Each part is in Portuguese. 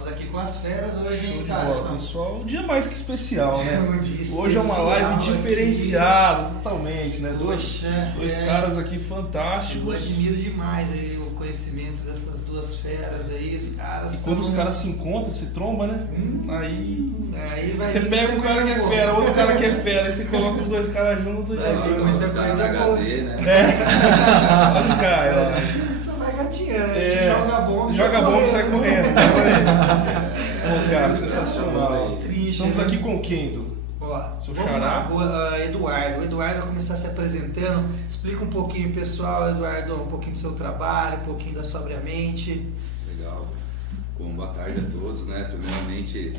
Estamos aqui com as feras hoje, Show hein, de cara? bola, pessoal. Um dia mais que especial, né? Um dia Hoje é uma especial live aqui. diferenciada, totalmente, né? Poxa, Dois caras aqui eu fantásticos. admiro demais aí o conhecimento dessas duas feras aí, os caras. E quando os caras se encontram, se trombam, né? Aí vai Você pega um cara que é fera, outro cara que é fera, aí você coloca os dois caras juntos e já Vai vir viu. muita Os caras coisa boa. HD, né? Os caras. Só vai gatinhando, É, joga bomba, joga bomba e sai correndo. Pô, cara, É, sensacional. Triste, Estamos né? aqui com quem, Du? Ó, Seu vamos xará. lá, Eduardo. O Eduardo vai começar se apresentando. Explica um pouquinho, pessoal, Eduardo, um pouquinho do seu trabalho, um pouquinho da Sobriamente. Legal. Bom, boa tarde a todos, né? Primeiramente,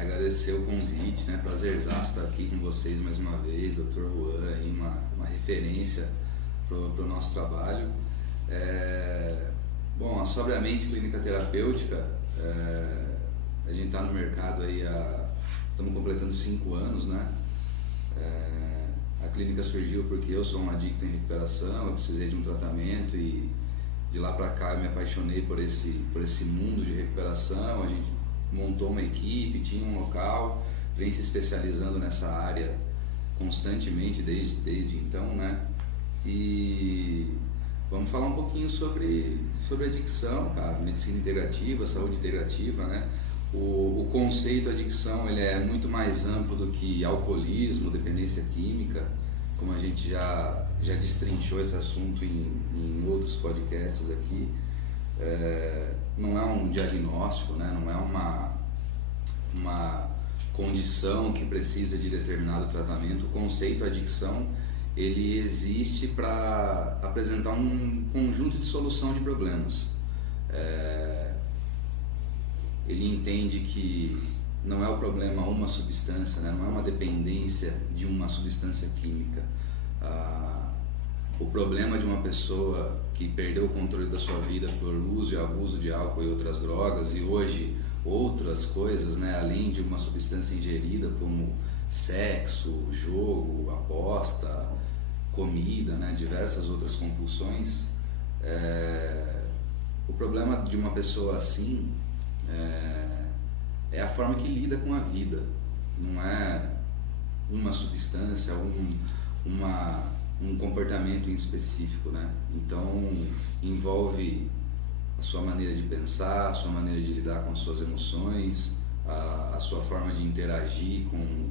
agradecer o convite, né? Prazerzaço estar aqui com vocês mais uma vez, Dr. Juan, aí, uma referência para o nosso trabalho. Bom, a Sobriamente Clínica Terapêutica, a gente está no mercado aí estamos completando 5 anos, né? A clínica surgiu porque eu sou um adicto em recuperação, eu precisei de um tratamento e de lá para cá eu me apaixonei por esse mundo de recuperação. A gente montou uma equipe, tinha um local, vem se especializando nessa área constantemente desde então, né? E vamos falar um pouquinho sobre adicção, cara, medicina integrativa, saúde integrativa, né? O conceito adicção ele é muito mais amplo do que alcoolismo, dependência química, como a gente já destrinchou esse assunto em outros podcasts aqui. Não é um diagnóstico, né? Não é uma condição que precisa de determinado tratamento. O conceito adicção ele existe para apresentar um conjunto de solução de problemas. Ele entende que não é o problema uma substância, né? Não é uma dependência de uma substância química. O problema de uma pessoa que perdeu o controle da sua vida por uso e abuso de álcool e outras drogas e hoje outras coisas, né? Além de uma substância ingerida como sexo, jogo, aposta, comida, né? Diversas outras compulsões. O problema de uma pessoa assim é a forma que lida com a vida, não é uma substância, um comportamento em específico, né? Então envolve a sua maneira de pensar, a sua maneira de lidar com as suas emoções, a sua forma de interagir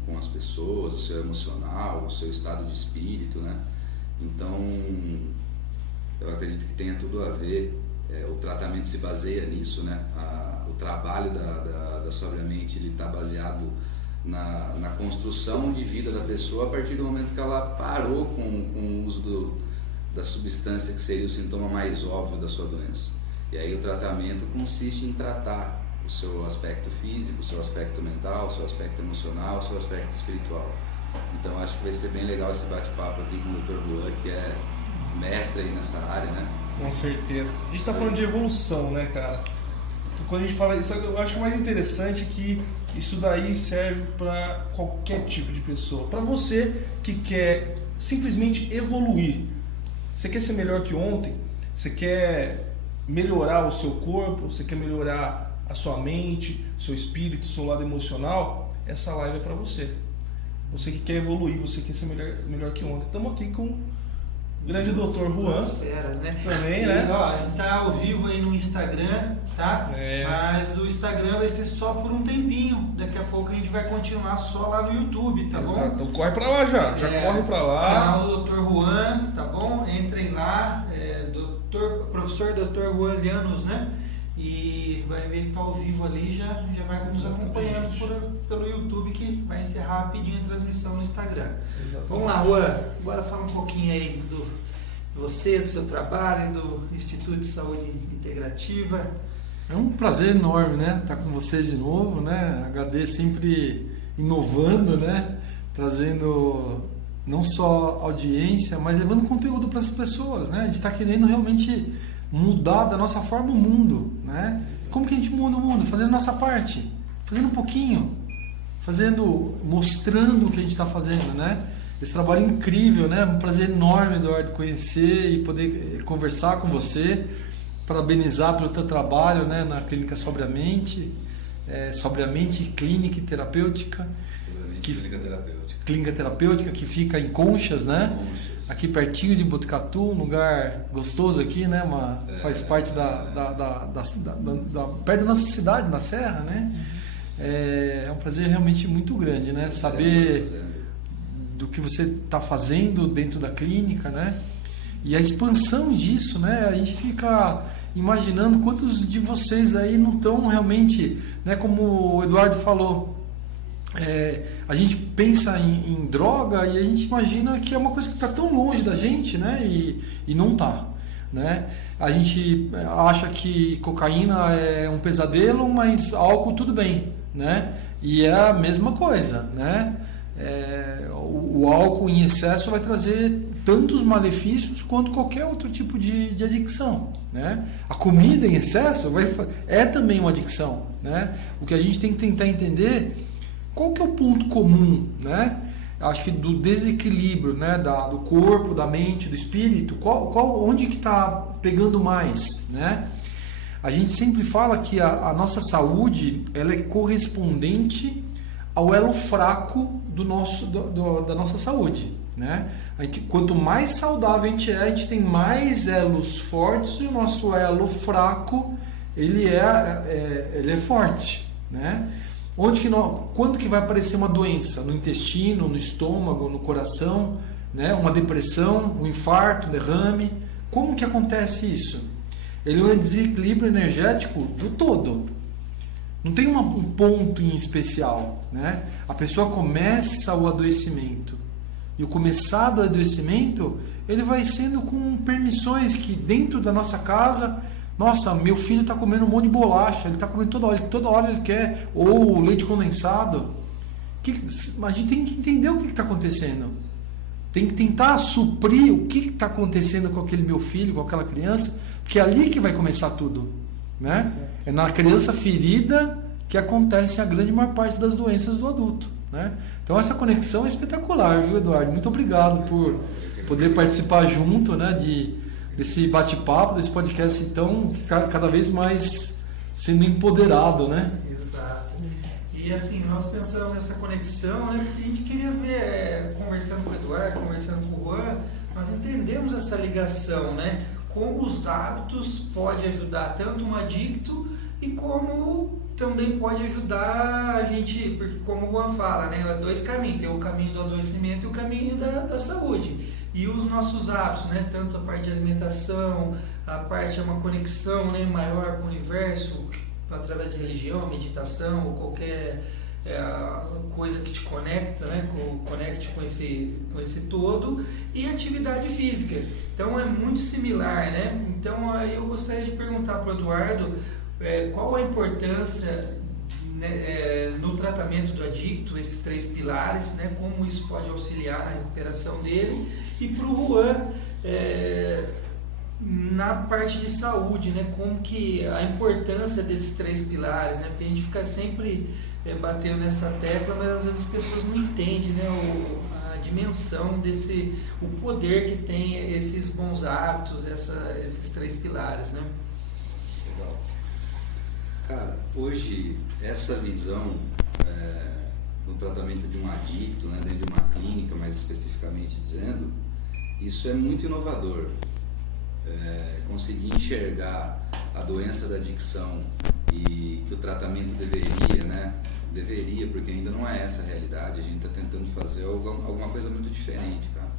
com as pessoas, o seu emocional, o seu estado de espírito, né? Então eu acredito que tenha tudo a ver, o tratamento se baseia nisso, né? O trabalho da Sobriamente ele está baseado na construção de vida da pessoa a partir do momento que ela parou com o uso da substância que seria o sintoma mais óbvio da sua doença. E aí o tratamento consiste em tratar o seu aspecto físico, o seu aspecto mental, o seu aspecto emocional, o seu aspecto espiritual. Então acho que vai ser bem legal esse bate-papo aqui com o Dr. Juan, que é mestre aí nessa área, né? Com certeza. A gente está falando de evolução, né, cara? Quando a gente fala isso, eu acho mais interessante que isso daí serve para qualquer tipo de pessoa. Para você que quer simplesmente evoluir, você quer ser melhor que ontem, você quer melhorar o seu corpo, você quer melhorar a sua mente, seu espírito, seu lado emocional, essa live é para você. Você que quer evoluir, você quer ser melhor que ontem. Estamos aqui com o grande Dr. Juan. Feras, né? Também, né? E, ó, a gente tá ao vivo aí no Instagram, tá? Mas o Instagram vai ser só por um tempinho. Daqui a pouco a gente vai continuar só lá no YouTube, tá bom? Exato. Então corre pra lá já corre pra lá. Canal do Dr. Juan, tá bom? Entrem lá, professor Dr. Juan Llanos, né? E vai ver que tá ao vivo ali, já vai nos acompanhando pelo YouTube, que vai encerrar rapidinho a transmissão no Instagram. Exatamente. Vamos lá, Juan, agora fala um pouquinho aí de você, do seu trabalho, do Instituto de Saúde Integrativa. É um prazer enorme, né? Estar com vocês de novo, né? HD sempre inovando, né? Trazendo não só audiência, mas levando conteúdo para as pessoas, né? A gente está querendo realmente mudar da nossa forma o mundo, né? Como que a gente muda o mundo? Fazendo nossa parte, fazendo um pouquinho, mostrando o que a gente está fazendo, né? Esse trabalho incrível, né? Um prazer enorme, Eduardo, conhecer e poder conversar com você. parabenizar pelo teu trabalho, né, na clínica Sobriamente, Sobriamente Clínica e Terapêutica. Clínica Terapêutica, que fica em Conchas, né? Aqui pertinho de Botucatu, um lugar gostoso aqui, né? Faz parte perto da nossa cidade, na Serra, né? É um prazer realmente muito grande, né? Saber do que você está fazendo dentro da clínica, né? E a expansão disso, né? A gente fica imaginando quantos de vocês aí não estão realmente, né? Como o Eduardo falou, a gente pensa em droga e a gente imagina que é uma coisa que está tão longe da gente, né? E não está, né? A gente acha que cocaína é um pesadelo, mas álcool tudo bem, né? E é a mesma coisa, né? O álcool em excesso vai trazer tantos malefícios quanto qualquer outro tipo de adicção, né? A comida em excesso é também uma adicção, né? O que a gente tem que tentar entender, qual que é o ponto comum, né? Acho que do desequilíbrio, né? Do corpo, da mente, do espírito, onde que está pegando mais, né? A gente sempre fala que a nossa saúde, ela é correspondente ao elo fraco da nossa saúde, né? Quanto mais saudável a gente tem mais elos fortes, e o nosso elo fraco ele é forte, né? Quando que vai aparecer uma doença? No intestino, no estômago, no coração, né? Uma depressão, um infarto, um derrame. Como que acontece isso? Ele é um desequilíbrio energético do todo. Não tem um ponto em especial, né? A pessoa começa o adoecimento. E o começar do adoecimento, ele vai sendo com permissões que dentro da nossa casa, nossa, meu filho está comendo um monte de bolacha, ele está comendo toda hora ele quer, ou leite condensado. A gente tem que entender o que está acontecendo. Tem que tentar suprir o que está acontecendo com aquele meu filho, com aquela criança, porque é ali que vai começar tudo, né? Exato. É na criança ferida que acontece a grande maior parte das doenças do adulto, né? Então essa conexão é espetacular, viu, Eduardo? Muito obrigado por poder participar junto, né, desse bate-papo, desse podcast então cada vez mais sendo empoderado, né? Exato. E assim, nós pensamos nessa conexão, né, porque a gente queria ver, conversando com o Eduardo, conversando com o Juan, nós entendemos essa ligação, né? Como os hábitos podem ajudar tanto um adicto e como também pode ajudar a gente, porque como o Juan fala, né, há dois caminhos, tem o caminho do adoecimento e o caminho da saúde. E os nossos hábitos, né, tanto a parte de alimentação, a parte é uma conexão, né, maior com o universo, através de religião, meditação ou qualquer coisa que te conecta, né, conecte com esse todo, e atividade física. Então é muito similar, né? Então aí eu gostaria de perguntar para o Eduardo qual a importância, né, no tratamento do adicto, esses três pilares, né, como isso pode auxiliar na recuperação dele, e para o Juan, na parte de saúde, né, como que a importância desses três pilares, né, porque a gente fica sempre batendo nessa tecla, mas às vezes as pessoas não entendem, né, a dimensão o poder que tem esses bons hábitos, esses três pilares, né? Legal. Cara, hoje essa visão no tratamento de um adicto, né, dentro de uma clínica, mais especificamente dizendo, isso é muito inovador. Conseguir enxergar a doença da adicção e que o tratamento deveria, porque ainda não é essa a realidade, a gente está tentando fazer alguma coisa muito diferente, cara.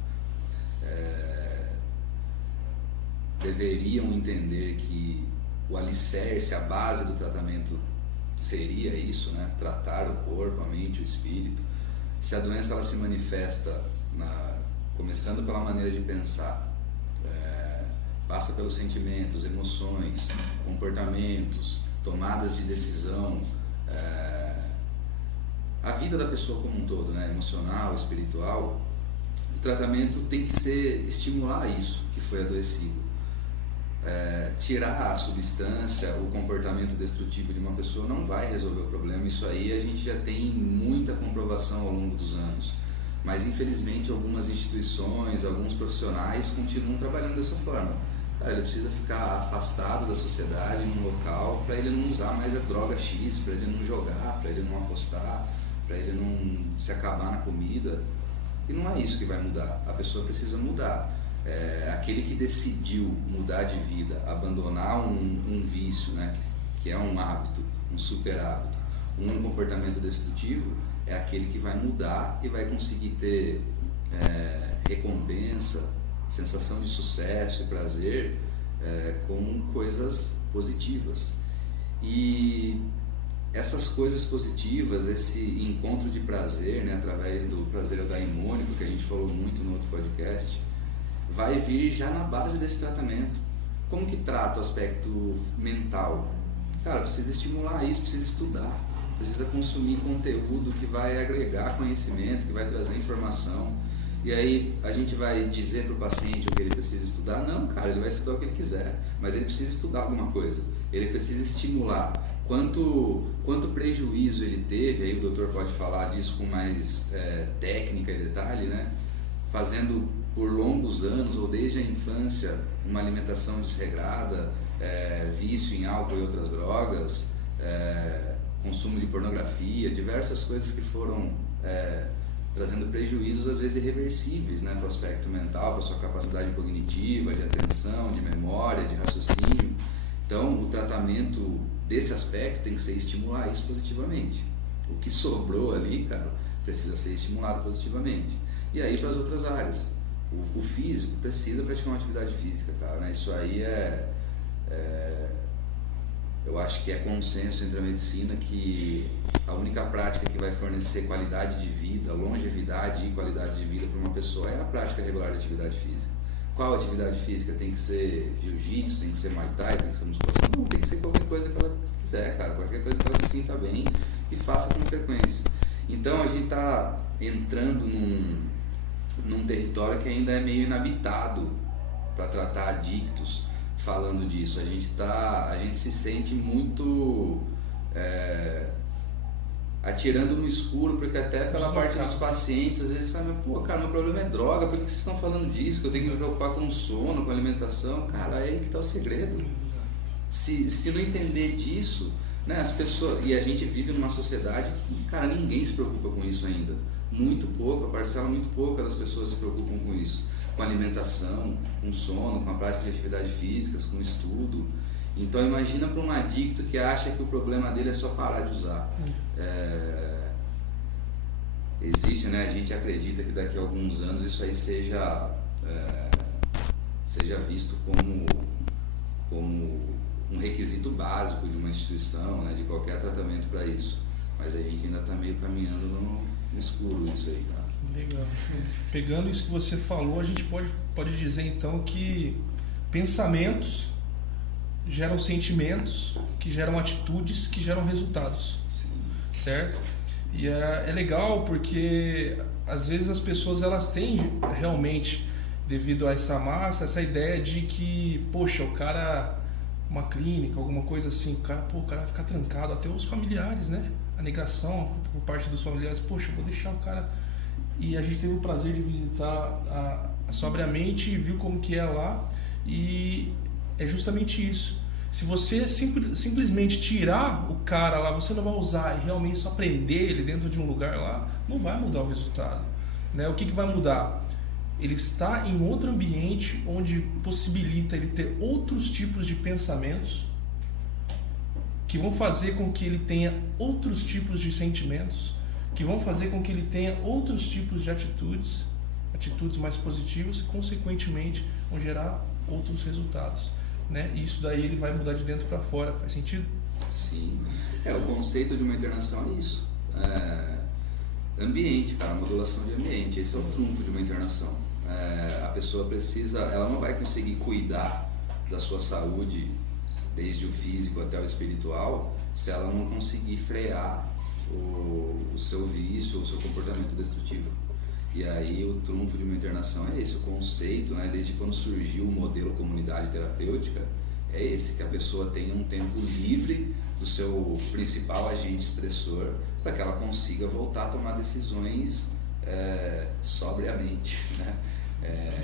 Deveriam entender que o alicerce, a base do tratamento seria isso, né? Tratar o corpo, a mente, o espírito. Se a doença ela se manifesta começando pela maneira de pensar, passa pelos sentimentos, emoções, comportamentos, tomadas de decisão, a vida da pessoa como um todo, né? Emocional, espiritual. O tratamento tem que estimular isso que foi adoecido. Tirar a substância, o comportamento destrutivo de uma pessoa não vai resolver o problema. Isso aí a gente já tem muita comprovação ao longo dos anos. Mas infelizmente algumas instituições, alguns profissionais continuam trabalhando dessa forma. Cara, ele precisa ficar afastado da sociedade, em um local, para ele não usar mais a droga X, para ele não jogar, para ele não apostar, para ele não se acabar na comida. E não é isso que vai mudar, a pessoa precisa mudar. Aquele que decidiu mudar de vida, abandonar um vício, né, que é um hábito, um super hábito, um comportamento destrutivo, é aquele que vai mudar e vai conseguir ter recompensa, sensação de sucesso e prazer com coisas positivas. E essas coisas positivas, esse encontro de prazer, né, através do prazer eudaimônico, que a gente falou muito no outro podcast, vai vir já na base desse tratamento. Como que trata o aspecto mental? Cara, precisa estimular isso, precisa estudar, precisa consumir conteúdo que vai agregar conhecimento, que vai trazer informação. E aí a gente vai dizer para o paciente o que ele precisa estudar? Não, cara, ele vai estudar o que ele quiser, mas ele precisa estudar alguma coisa, ele precisa estimular. Quanto prejuízo ele teve, aí o doutor pode falar disso com mais técnica e detalhe, né? Fazendo por longos anos ou desde a infância uma alimentação desregrada, vício em álcool e outras drogas, consumo de pornografia, diversas coisas que foram trazendo prejuízos às vezes irreversíveis, né, para o aspecto mental, para a sua capacidade cognitiva, de atenção, de memória, de raciocínio. Então o tratamento desse aspecto tem que ser estimular isso positivamente. O que sobrou ali, cara, precisa ser estimulado positivamente. E aí para as outras áreas, o físico precisa praticar uma atividade física, cara, né? Isso aí eu acho que é consenso entre a medicina que a única prática que vai fornecer qualidade de vida, longevidade e qualidade de vida para uma pessoa é a prática regular de atividade física. Qual atividade física? Tem que ser jiu-jitsu, tem que ser muay thai, tem que ser musculação? Não, tem que ser qualquer coisa que ela quiser, cara, qualquer coisa que ela se sinta bem e faça com frequência. Então a gente está entrando num território que ainda é meio inabitado para tratar adictos. Falando disso, a gente se sente muito atirando no escuro, porque até pela parte dos pacientes às vezes falam, pô, cara, meu problema é droga, por que vocês estão falando disso? Que eu tenho que me preocupar com o sono, com a alimentação? Cara, é aí que está o segredo. Se não entender disso, né, as pessoas, e a gente vive numa sociedade que, cara, ninguém se preocupa com isso ainda. Muito pouco, a parcela muito pouca das pessoas se preocupam com isso. Com alimentação, com sono, com a prática de atividades físicas, com estudo. Então imagina para um adicto que acha que o problema dele é só parar de usar. Existe, né? A gente acredita que daqui a alguns anos isso aí seja visto como um requisito básico de uma instituição, né? De qualquer tratamento para isso. Mas a gente ainda está meio caminhando no escuro isso aí, cara. Legal. Pegando isso que você falou, a gente pode dizer então que pensamentos geram sentimentos, que geram atitudes, que geram resultados. Sim. Certo? E é legal porque às vezes as pessoas elas têm realmente, devido a essa massa, essa ideia de que, poxa, o cara, uma clínica, alguma coisa assim, o cara vai ficar trancado, até os familiares, né? A negação por parte dos familiares, poxa, eu vou deixar o cara. E a gente teve o prazer de visitar a Sobriamente e viu como que é lá, e é justamente isso. Se você simplesmente tirar o cara lá, você não vai usar e realmente só prender ele dentro de um lugar lá, não vai mudar o resultado, né? O que vai mudar? Ele está em outro ambiente onde possibilita ele ter outros tipos de pensamentos que vão fazer com que ele tenha outros tipos de sentimentos, que vão fazer com que ele tenha outros tipos de atitudes mais positivas e, consequentemente, vão gerar outros resultados, né? E isso daí ele vai mudar de dentro para fora. Faz sentido? Sim. O conceito de uma internação é isso. Ambiente, cara, modulação de ambiente. Esse é o trunfo de uma internação. A pessoa precisa, ela não vai conseguir cuidar da sua saúde, desde o físico até o espiritual, se ela não conseguir frear o seu vício, o seu comportamento destrutivo. E aí o trunfo de uma internação é esse, o conceito, né, desde quando surgiu o modelo comunidade terapêutica, é esse, que a pessoa tenha um tempo livre do seu principal agente estressor, para que ela consiga voltar a tomar decisões sobriamente, né?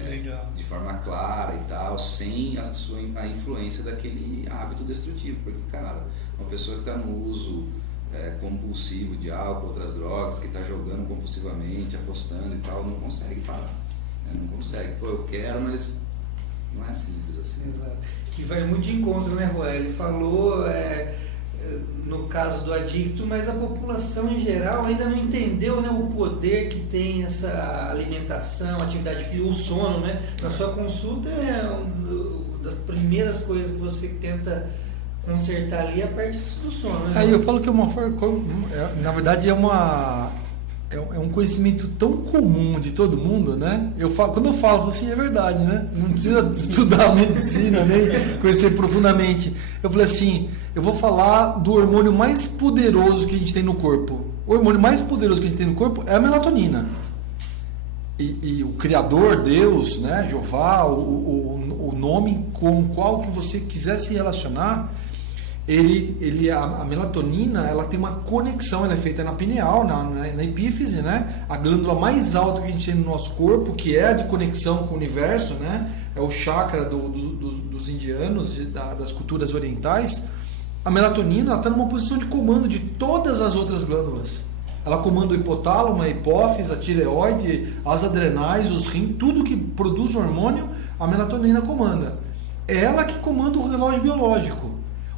Legal. de forma clara e tal, sem a influência daquele hábito destrutivo, porque, cara, uma pessoa que está no uso compulsivo de álcool, outras drogas, que está jogando compulsivamente, apostando e tal, não consegue parar, né? Não consegue. Pô, eu quero, mas não é simples assim. Exato. Que vai muito de encontro, né, Roel? Ele falou no caso do adicto, mas a população em geral ainda não entendeu, né, o poder que tem essa alimentação, atividade física, o sono, né? Na sua consulta é uma das primeiras coisas que você tenta consertar ali a parte do sono, né? Aí eu falo que é uma forma, na verdade é um conhecimento tão comum de todo mundo, né? Quando eu falo assim, é verdade, né? Não precisa estudar medicina, nem conhecer profundamente. Eu falei assim, eu vou falar do hormônio mais poderoso que a gente tem no corpo. O hormônio mais poderoso que a gente tem no corpo é a melatonina. E o Criador, Deus, né? Jeová, o nome com o qual que você quiser se relacionar, a melatonina, ela tem uma conexão, ela é feita na pineal, na epífise, né? A glândula mais alta que a gente tem no nosso corpo, que é a de conexão com o universo, né? É o chakra dos indianos, das culturas orientais. A melatonina está numa posição de comando de todas as outras glândulas. Ela comanda o hipotálamo, a hipófise, a tireoide, as adrenais, os rins, tudo que produz hormônio, a melatonina comanda. É ela que comanda o relógio biológico.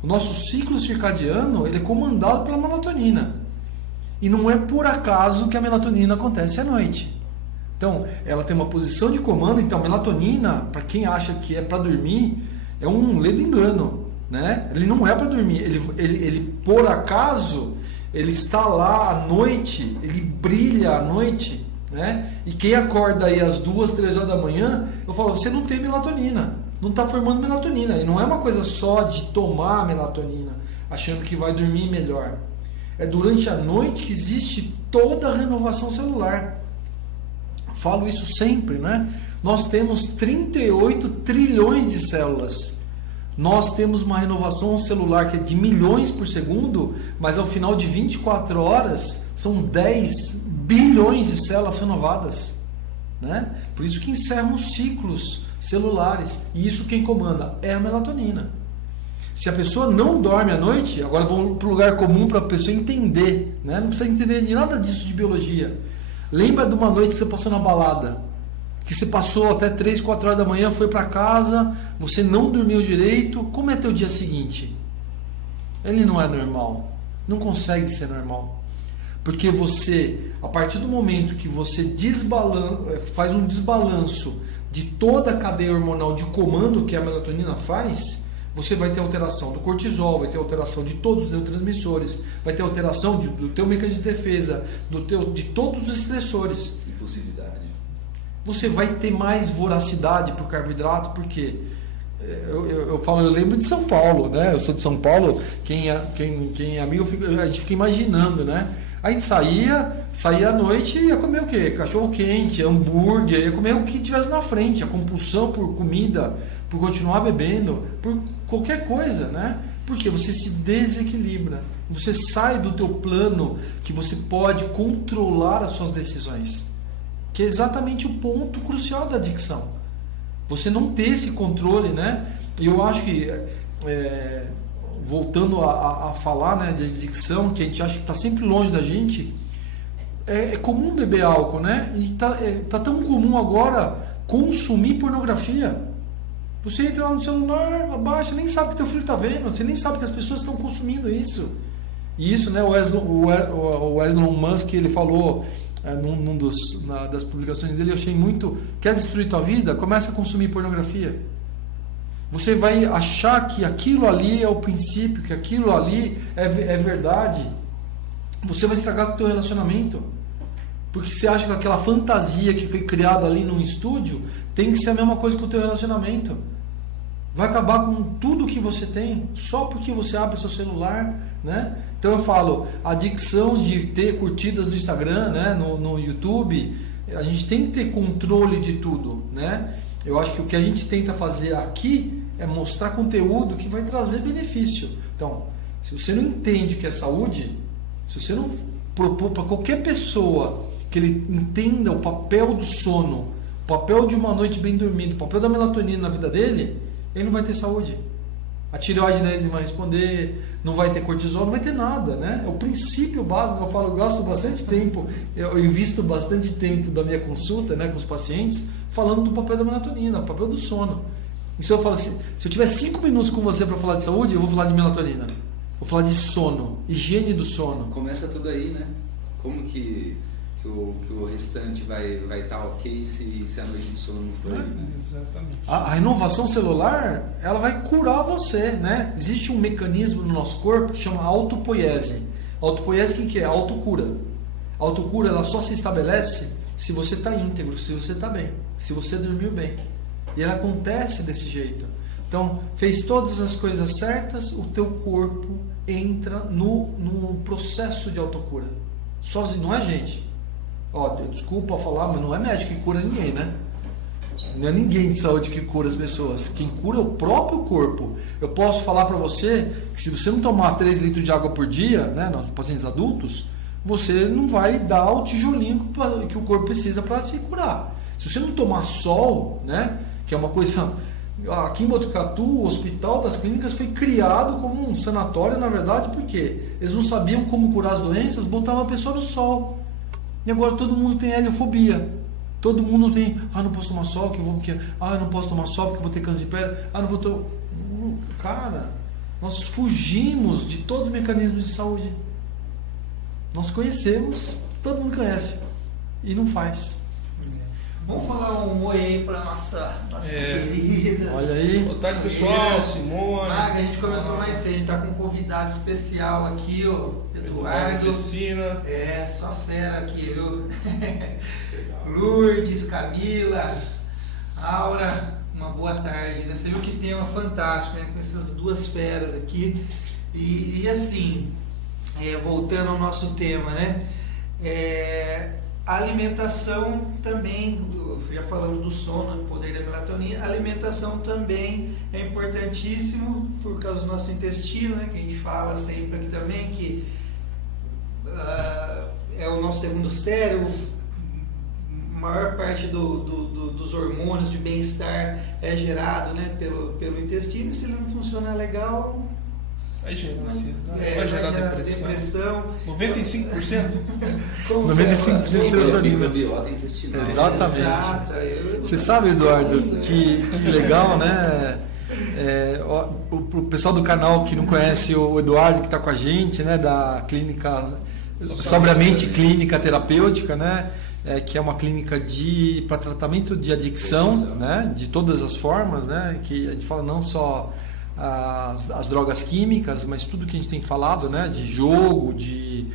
O nosso ciclo circadiano, ele é comandado pela melatonina. E não é por acaso que a melatonina acontece à noite. Então, ela tem uma posição de comando. Então, a melatonina, para quem acha que é para dormir, é um ledo engano, né? Ele não é para dormir. Ele, por acaso, ele está lá à noite, ele brilha à noite, né? E quem acorda aí às 2, 3 horas da manhã, eu falo, você não tem melatonina. Não está formando melatonina. E não é uma coisa só de tomar melatonina, achando que vai dormir melhor. É durante a noite que existe toda a renovação celular. Falo isso sempre, né? Nós temos 38 trilhões de células. Nós temos uma renovação celular que é de milhões por segundo, mas ao final de 24 horas são 10 bilhões de células renovadas, né? Por isso que encerram os ciclos celulares, e isso quem comanda é a melatonina. Se a pessoa não dorme à noite, agora vamos para o lugar comum para a pessoa entender, né? Não precisa entender de nada disso de biologia. Lembra de uma noite que você passou na balada, que você passou até 3, 4 horas da manhã, foi para casa, você não dormiu direito, como é teu dia seguinte? Ele não é normal, não consegue ser normal. Porque você, a partir do momento que você faz um desbalanço de toda a cadeia hormonal de comando que a melatonina faz, você vai ter alteração do cortisol, vai ter alteração de todos os neurotransmissores, vai ter alteração do teu mecanismo de defesa, de todos os estressores. Impulsividade. Você vai ter mais voracidade para o carboidrato, porque eu lembro de São Paulo, né? Eu sou de São Paulo, quem é amigo, a gente fica imaginando, né? A gente saía à noite e ia comer o quê? Cachorro quente, hambúrguer, ia comer o que tivesse na frente, a compulsão por comida, por continuar bebendo, por qualquer coisa, né? Porque você se desequilibra, você sai do teu plano que você pode controlar as suas decisões, que é exatamente o ponto crucial da adicção. Você não ter esse controle, né? E eu acho que voltando a falar, né, de adicção, que a gente acha que está sempre longe da gente, é comum beber álcool, né? E tá tão comum agora consumir pornografia. Você entra lá no celular, abaixa, nem sabe que teu filho está vendo, você nem sabe que as pessoas estão consumindo isso. E isso, né, o Elon Musk, ele falou das publicações dele, eu achei muito, quer destruir tua vida? Começa a consumir pornografia. Você vai achar que aquilo ali é o princípio, que aquilo ali é verdade. Você vai estragar o teu relacionamento. Porque você acha que aquela fantasia que foi criada ali num estúdio tem que ser a mesma coisa que o teu relacionamento. Vai acabar com tudo que você tem, só porque você abre seu celular, né? Então eu falo, a adicção de ter curtidas no Instagram, né? no YouTube, a gente tem que ter controle de tudo, né? Eu acho que o que a gente tenta fazer aqui é mostrar conteúdo que vai trazer benefício. Então, se você não entende o que é saúde, se você não propor para qualquer pessoa que ele entenda o papel do sono, o papel de uma noite bem dormida, o papel da melatonina na vida dele, ele não vai ter saúde. A tireoide dele não vai responder, não vai ter cortisol, não vai ter nada, né? É o princípio básico. Eu falo, eu gasto bastante tempo, eu invisto bastante tempo da minha consulta, né, com os pacientes, falando do papel da melatonina, o papel do sono. E se eu falo assim, se eu tiver 5 minutos com você para falar de saúde, eu vou falar de melatonina, vou falar de sono, higiene do sono. Começa tudo aí, né? Como que o restante vai estar ok se a noite de sono não for aí, né? Exatamente. A renovação celular, ela vai curar você, né? Existe um mecanismo no nosso corpo que chama autopoiese. Autopoiese, o que é? Autocura. A autocura, ela só se estabelece se você está íntegro, se você está bem, se você dormiu bem. E ela acontece desse jeito. Então, fez todas as coisas certas, o teu corpo entra no processo de autocura. Sozinho, não é gente. Ó, desculpa falar, mas não é médico que cura ninguém, né? Não é ninguém de saúde que cura as pessoas. Quem cura é o próprio corpo. Eu posso falar para você que se você não tomar 3 litros de água por dia, né, nos pacientes adultos, você não vai dar o tijolinho que o corpo precisa para se curar. Se você não tomar sol, né, que é uma coisa... Aqui em Botucatu, o Hospital das Clínicas foi criado como um sanatório, na verdade, porque eles não sabiam como curar as doenças, botavam a pessoa no sol. E agora todo mundo tem heliofobia. Todo mundo tem, não posso tomar sol, eu não posso tomar sol porque eu vou ter câncer de pele. Não vou ter... Cara, nós fugimos de todos os mecanismos de saúde. Nós conhecemos, todo mundo conhece e não faz. Vamos falar um oi aí para nossas queridas. Olha aí. Boa tarde, pessoal. Simone. Maga, a gente começou mais cedo, a gente tá com um convidado especial aqui, ó, Eduardo. Oficina. Só fera aqui, viu? Lourdes, Camila, Aura, uma boa tarde. Né? Você viu que tema fantástico, né? Com essas duas feras aqui. E assim, voltando ao nosso tema, né? A alimentação também, já falamos do sono, do poder da melatonina, a alimentação também é importantíssimo por causa do nosso intestino, né, que a gente fala sempre aqui também, que é o nosso segundo cérebro, a maior parte dos hormônios de bem-estar é gerado, né, pelo intestino, e se ele não funciona legal... Vai gerar depressão. 95%? 95% de serotonina. Microbiota intestinal. Exatamente. Você sabe, Eduardo, que legal, né? O pessoal do canal que não conhece o Eduardo, que está com a gente, né? Da clínica Sobriamente Clínica Terapêutica, né? Que é uma clínica para tratamento de adicção, né? De todas as formas, né? Que a gente fala não só as drogas químicas, mas tudo que a gente tem falado, né, de jogo, de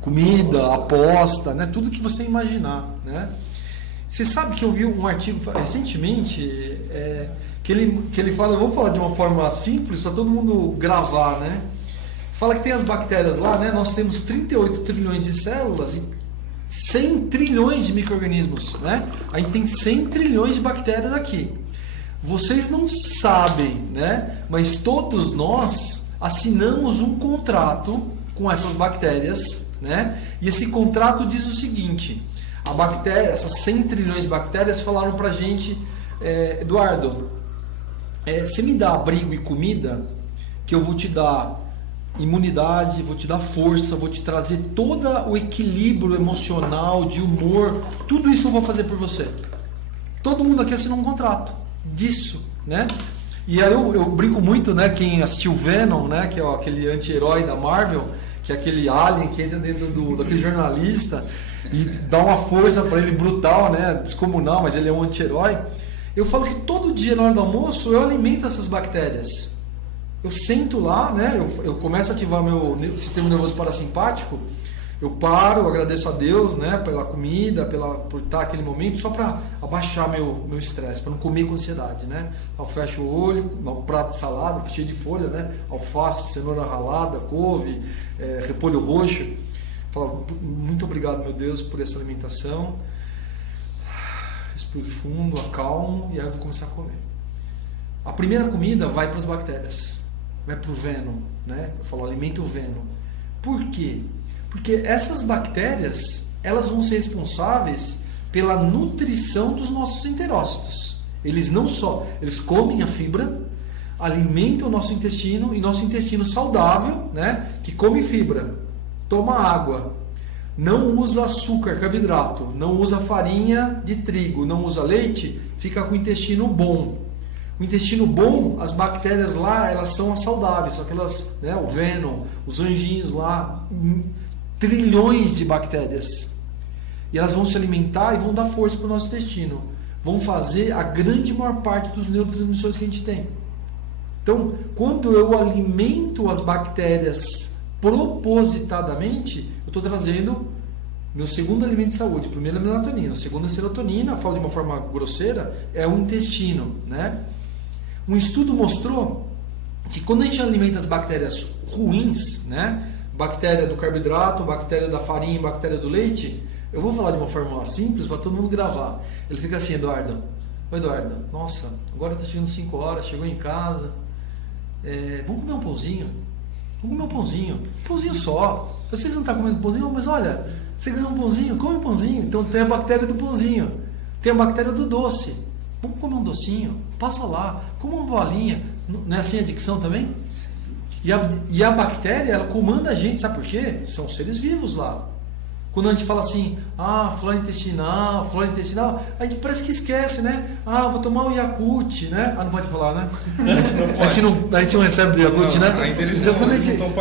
comida, aposta, né, tudo que você imaginar, né. Você sabe que eu vi um artigo recentemente que ele fala, eu vou falar de uma forma simples para todo mundo gravar, né. Fala que tem as bactérias lá, né, nós temos 38 trilhões de células e 100 trilhões de micro-organismos, né. A gente tem 100 trilhões de bactérias aqui. Vocês não sabem, né? Mas todos nós assinamos um contrato com essas bactérias, né? E esse contrato diz o seguinte: a bactéria, essas 100 trilhões de bactérias falaram pra gente, Eduardo, você me dá abrigo e comida, que eu vou te dar imunidade, vou te dar força, vou te trazer todo o equilíbrio emocional, de humor, tudo isso eu vou fazer por você. Todo mundo aqui assinou um contrato disso, né? E aí eu brinco muito, né? Quem assistiu Venom, né? Que é aquele anti-herói da Marvel, que é aquele alien que entra dentro daquele jornalista e dá uma força para ele brutal, né? Descomunal, mas ele é um anti-herói. Eu falo que todo dia na hora do almoço eu alimento essas bactérias. Eu sento lá, né? Eu começo a ativar meu sistema nervoso parasimpático. Eu paro, eu agradeço a Deus, né, pela comida, por estar aquele momento, só para abaixar meu estresse, para não comer com ansiedade, né? Eu fecho o olho, um prato de salada, cheio de folha, né? Alface, cenoura ralada, couve, repolho roxo. Falo, muito obrigado, meu Deus, por essa alimentação. Respiro fundo, acalmo e aí eu vou começar a comer. A primeira comida vai para as bactérias, vai para o Venom, né? Eu falo, alimenta o Venom. Por quê? Porque essas bactérias, elas vão ser responsáveis pela nutrição dos nossos enterócitos. Eles não só, eles comem a fibra, alimentam o nosso intestino, e nosso intestino saudável, né, que come fibra, toma água, não usa açúcar, carboidrato, não usa farinha de trigo, não usa leite, fica com o intestino bom. O intestino bom, as bactérias lá, elas são as saudáveis, são aquelas, né, o Venom, os anjinhos lá, trilhões de bactérias. E elas vão se alimentar e vão dar força para o nosso intestino. Vão fazer a grande maior parte dos neurotransmissores que a gente tem. Então, quando eu alimento as bactérias propositadamente, eu estou trazendo meu segundo alimento de saúde. Primeiro é a melatonina, o segundo é a serotonina, falo de uma forma grosseira, é o intestino, né? Um estudo mostrou que quando a gente alimenta as bactérias ruins, né? Bactéria do carboidrato, bactéria da farinha, bactéria do leite, eu vou falar de uma forma simples para todo mundo gravar. Ele fica assim, Eduardo, oi Eduardo, nossa, agora está chegando 5 horas, chegou em casa, vamos comer um pãozinho? Vamos comer um pãozinho, pãozinho só. Eu sei que você não está comendo pãozinho, mas olha, você ganhou um pãozinho, come um pãozinho. Então tem a bactéria do pãozinho, tem a bactéria do doce. Vamos comer um docinho, passa lá, come uma bolinha. Não é assim a dicção também? Sim. E a bactéria, ela comanda a gente, sabe por quê? São seres vivos lá. Quando a gente fala assim, flora intestinal, a gente parece que esquece, né? Vou tomar o Yakult, né? Não pode falar, né? A gente não recebe do Yakult, né? Ainda eles então, não, quando a gente toma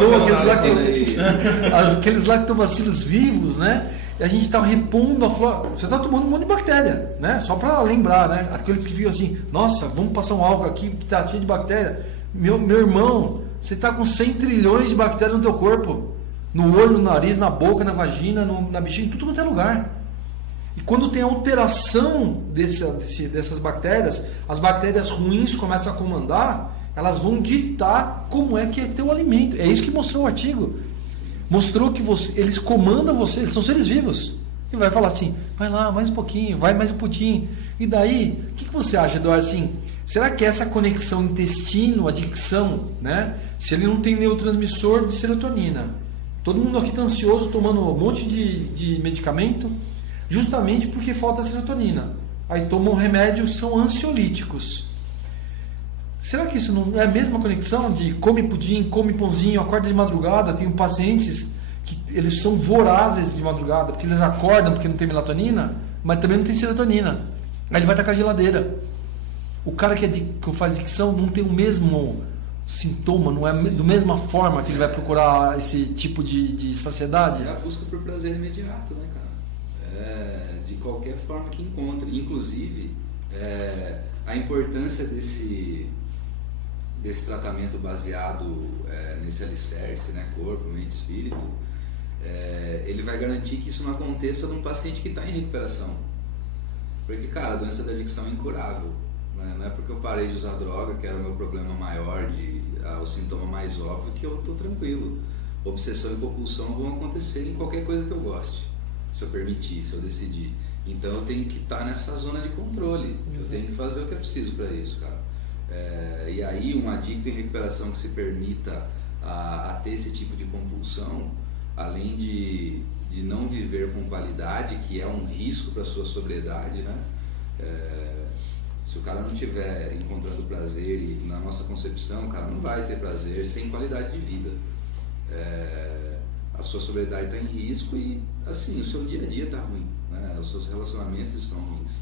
aqueles lactobacilos vivos, né? E a gente está repondo a flora. Você está tomando um monte de bactéria, né? Só para lembrar, né? Aqueles que ficam assim, nossa, vamos passar um álcool aqui que está cheio de bactéria. Meu irmão, você está com 100 trilhões de bactérias no teu corpo. No olho, no nariz, na boca, na vagina, na bexiga, em tudo quanto é lugar. E quando tem alteração dessas bactérias, as bactérias ruins começam a comandar, elas vão ditar como é que é teu alimento. É isso que mostrou o artigo. Mostrou que eles comandam você, eles são seres vivos. E vai falar assim, vai lá, mais um pouquinho, vai mais um pouquinho. E daí, o que você acha, Eduardo? Assim, será que essa conexão intestino-adicção, né? Se ele não tem neurotransmissor de serotonina, todo mundo aqui está ansioso, tomando um monte de medicamento, justamente porque falta serotonina. Aí tomam remédios que são ansiolíticos. Será que isso não é a mesma conexão de come pudim, come pãozinho, acorda de madrugada? Tenho pacientes que eles são vorazes de madrugada, porque eles acordam porque não tem melatonina, mas também não tem serotonina. Aí ele vai tacar a geladeira. O cara que faz adicção não tem o mesmo sintoma, não é da mesma forma que ele vai procurar esse tipo de saciedade? É a busca por prazer imediato, né, cara? De qualquer forma que encontre. Inclusive, a importância desse tratamento baseado nesse alicerce, né, corpo, mente, espírito, ele vai garantir que isso não aconteça num paciente que está em recuperação. Porque, cara, a doença da adicção é incurável. Não é porque eu parei de usar droga, que era o meu problema maior, o sintoma mais óbvio, que eu estou tranquilo. Obsessão e compulsão vão acontecer em qualquer coisa que eu goste, se eu permitir, se eu decidir. Então eu tenho que estar nessa zona de controle. Exato. Eu tenho que fazer o que é preciso para isso, cara. E aí um adicto em recuperação que se permita a ter esse tipo de compulsão, além de não viver com qualidade, que é um risco para a sua sobriedade, né? Se o cara não estiver encontrando prazer, e na nossa concepção, o cara não vai ter prazer sem qualidade de vida. A sua sobriedade está em risco e, assim, o seu dia a dia está ruim, né? Os seus relacionamentos estão ruins.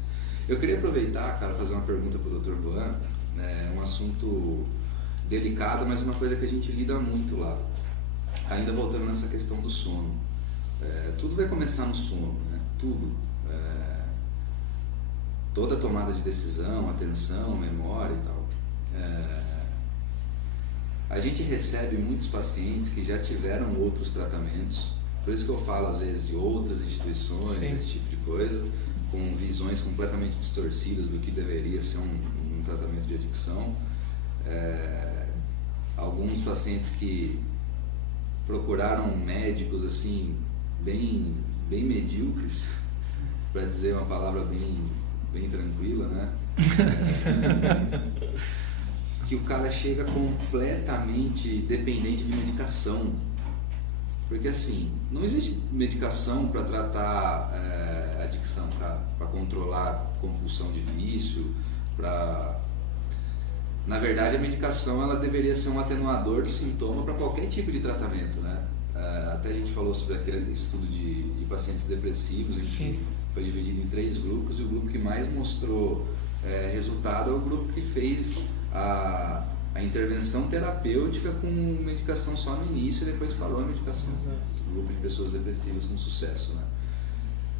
Eu queria aproveitar, cara, fazer uma pergunta para o Dr. Juan, um assunto delicado, mas uma coisa que a gente lida muito lá. Ainda voltando nessa questão do sono. Tudo vai começar no sono, né? Tudo. Toda tomada de decisão, atenção, memória e tal. A gente recebe muitos pacientes que já tiveram outros tratamentos, por isso que eu falo às vezes de outras instituições, sim, esse tipo de coisa, com visões completamente distorcidas do que deveria ser um tratamento de adicção. Alguns pacientes que procuraram médicos assim bem medíocres, para dizer uma palavra bem tranquila, né? Que o cara chega completamente dependente de medicação. Porque assim, não existe medicação para tratar adicção, cara, para controlar compulsão de vício, Na verdade, a medicação ela deveria ser um atenuador do sintoma para qualquer tipo de tratamento, né? Até a gente falou sobre aquele estudo de pacientes depressivos, em que foi dividido em 3 grupos, e o grupo que mais mostrou resultado é o grupo que fez a intervenção terapêutica com medicação só no início e depois parou a medicação. O grupo de pessoas depressivas com sucesso, né?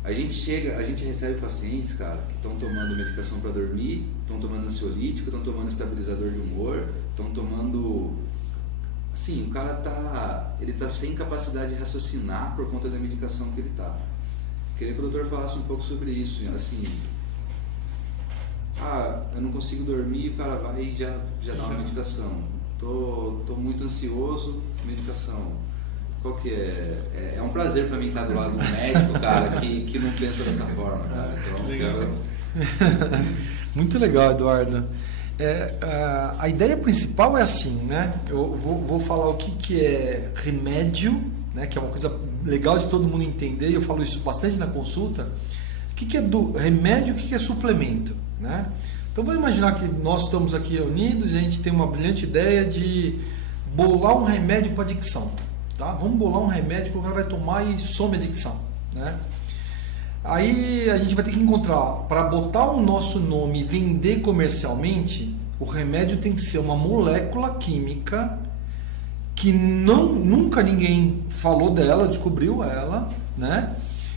A gente recebe pacientes, cara, que estão tomando medicação para dormir, estão tomando ansiolítico, estão tomando estabilizador de humor, estão tomando... Assim, o cara tá sem capacidade de raciocinar por conta da medicação que ele tá. Queria que o doutor falasse um pouco sobre isso, assim... eu não consigo dormir, o cara vai e já dá uma medicação. Tô muito ansioso, medicação. Qual que é? É um prazer para mim estar do lado de um médico, cara, que não pensa dessa forma, cara. Então, legal. Muito legal, Eduardo. A ideia principal é assim, né? Eu vou falar o que é remédio, né? Que é uma coisa legal de todo mundo entender, e eu falo isso bastante na consulta. O que é do remédio e o que é suplemento, né? Então vamos imaginar que nós estamos aqui reunidos e a gente tem uma brilhante ideia de bolar um remédio para adicção. Tá? Vamos bolar um remédio que o cara vai tomar e some a adicção, né? Aí a gente vai ter que encontrar, para botar o nosso nome e vender comercialmente, o remédio tem que ser uma molécula química que nunca ninguém falou dela, descobriu ela, né?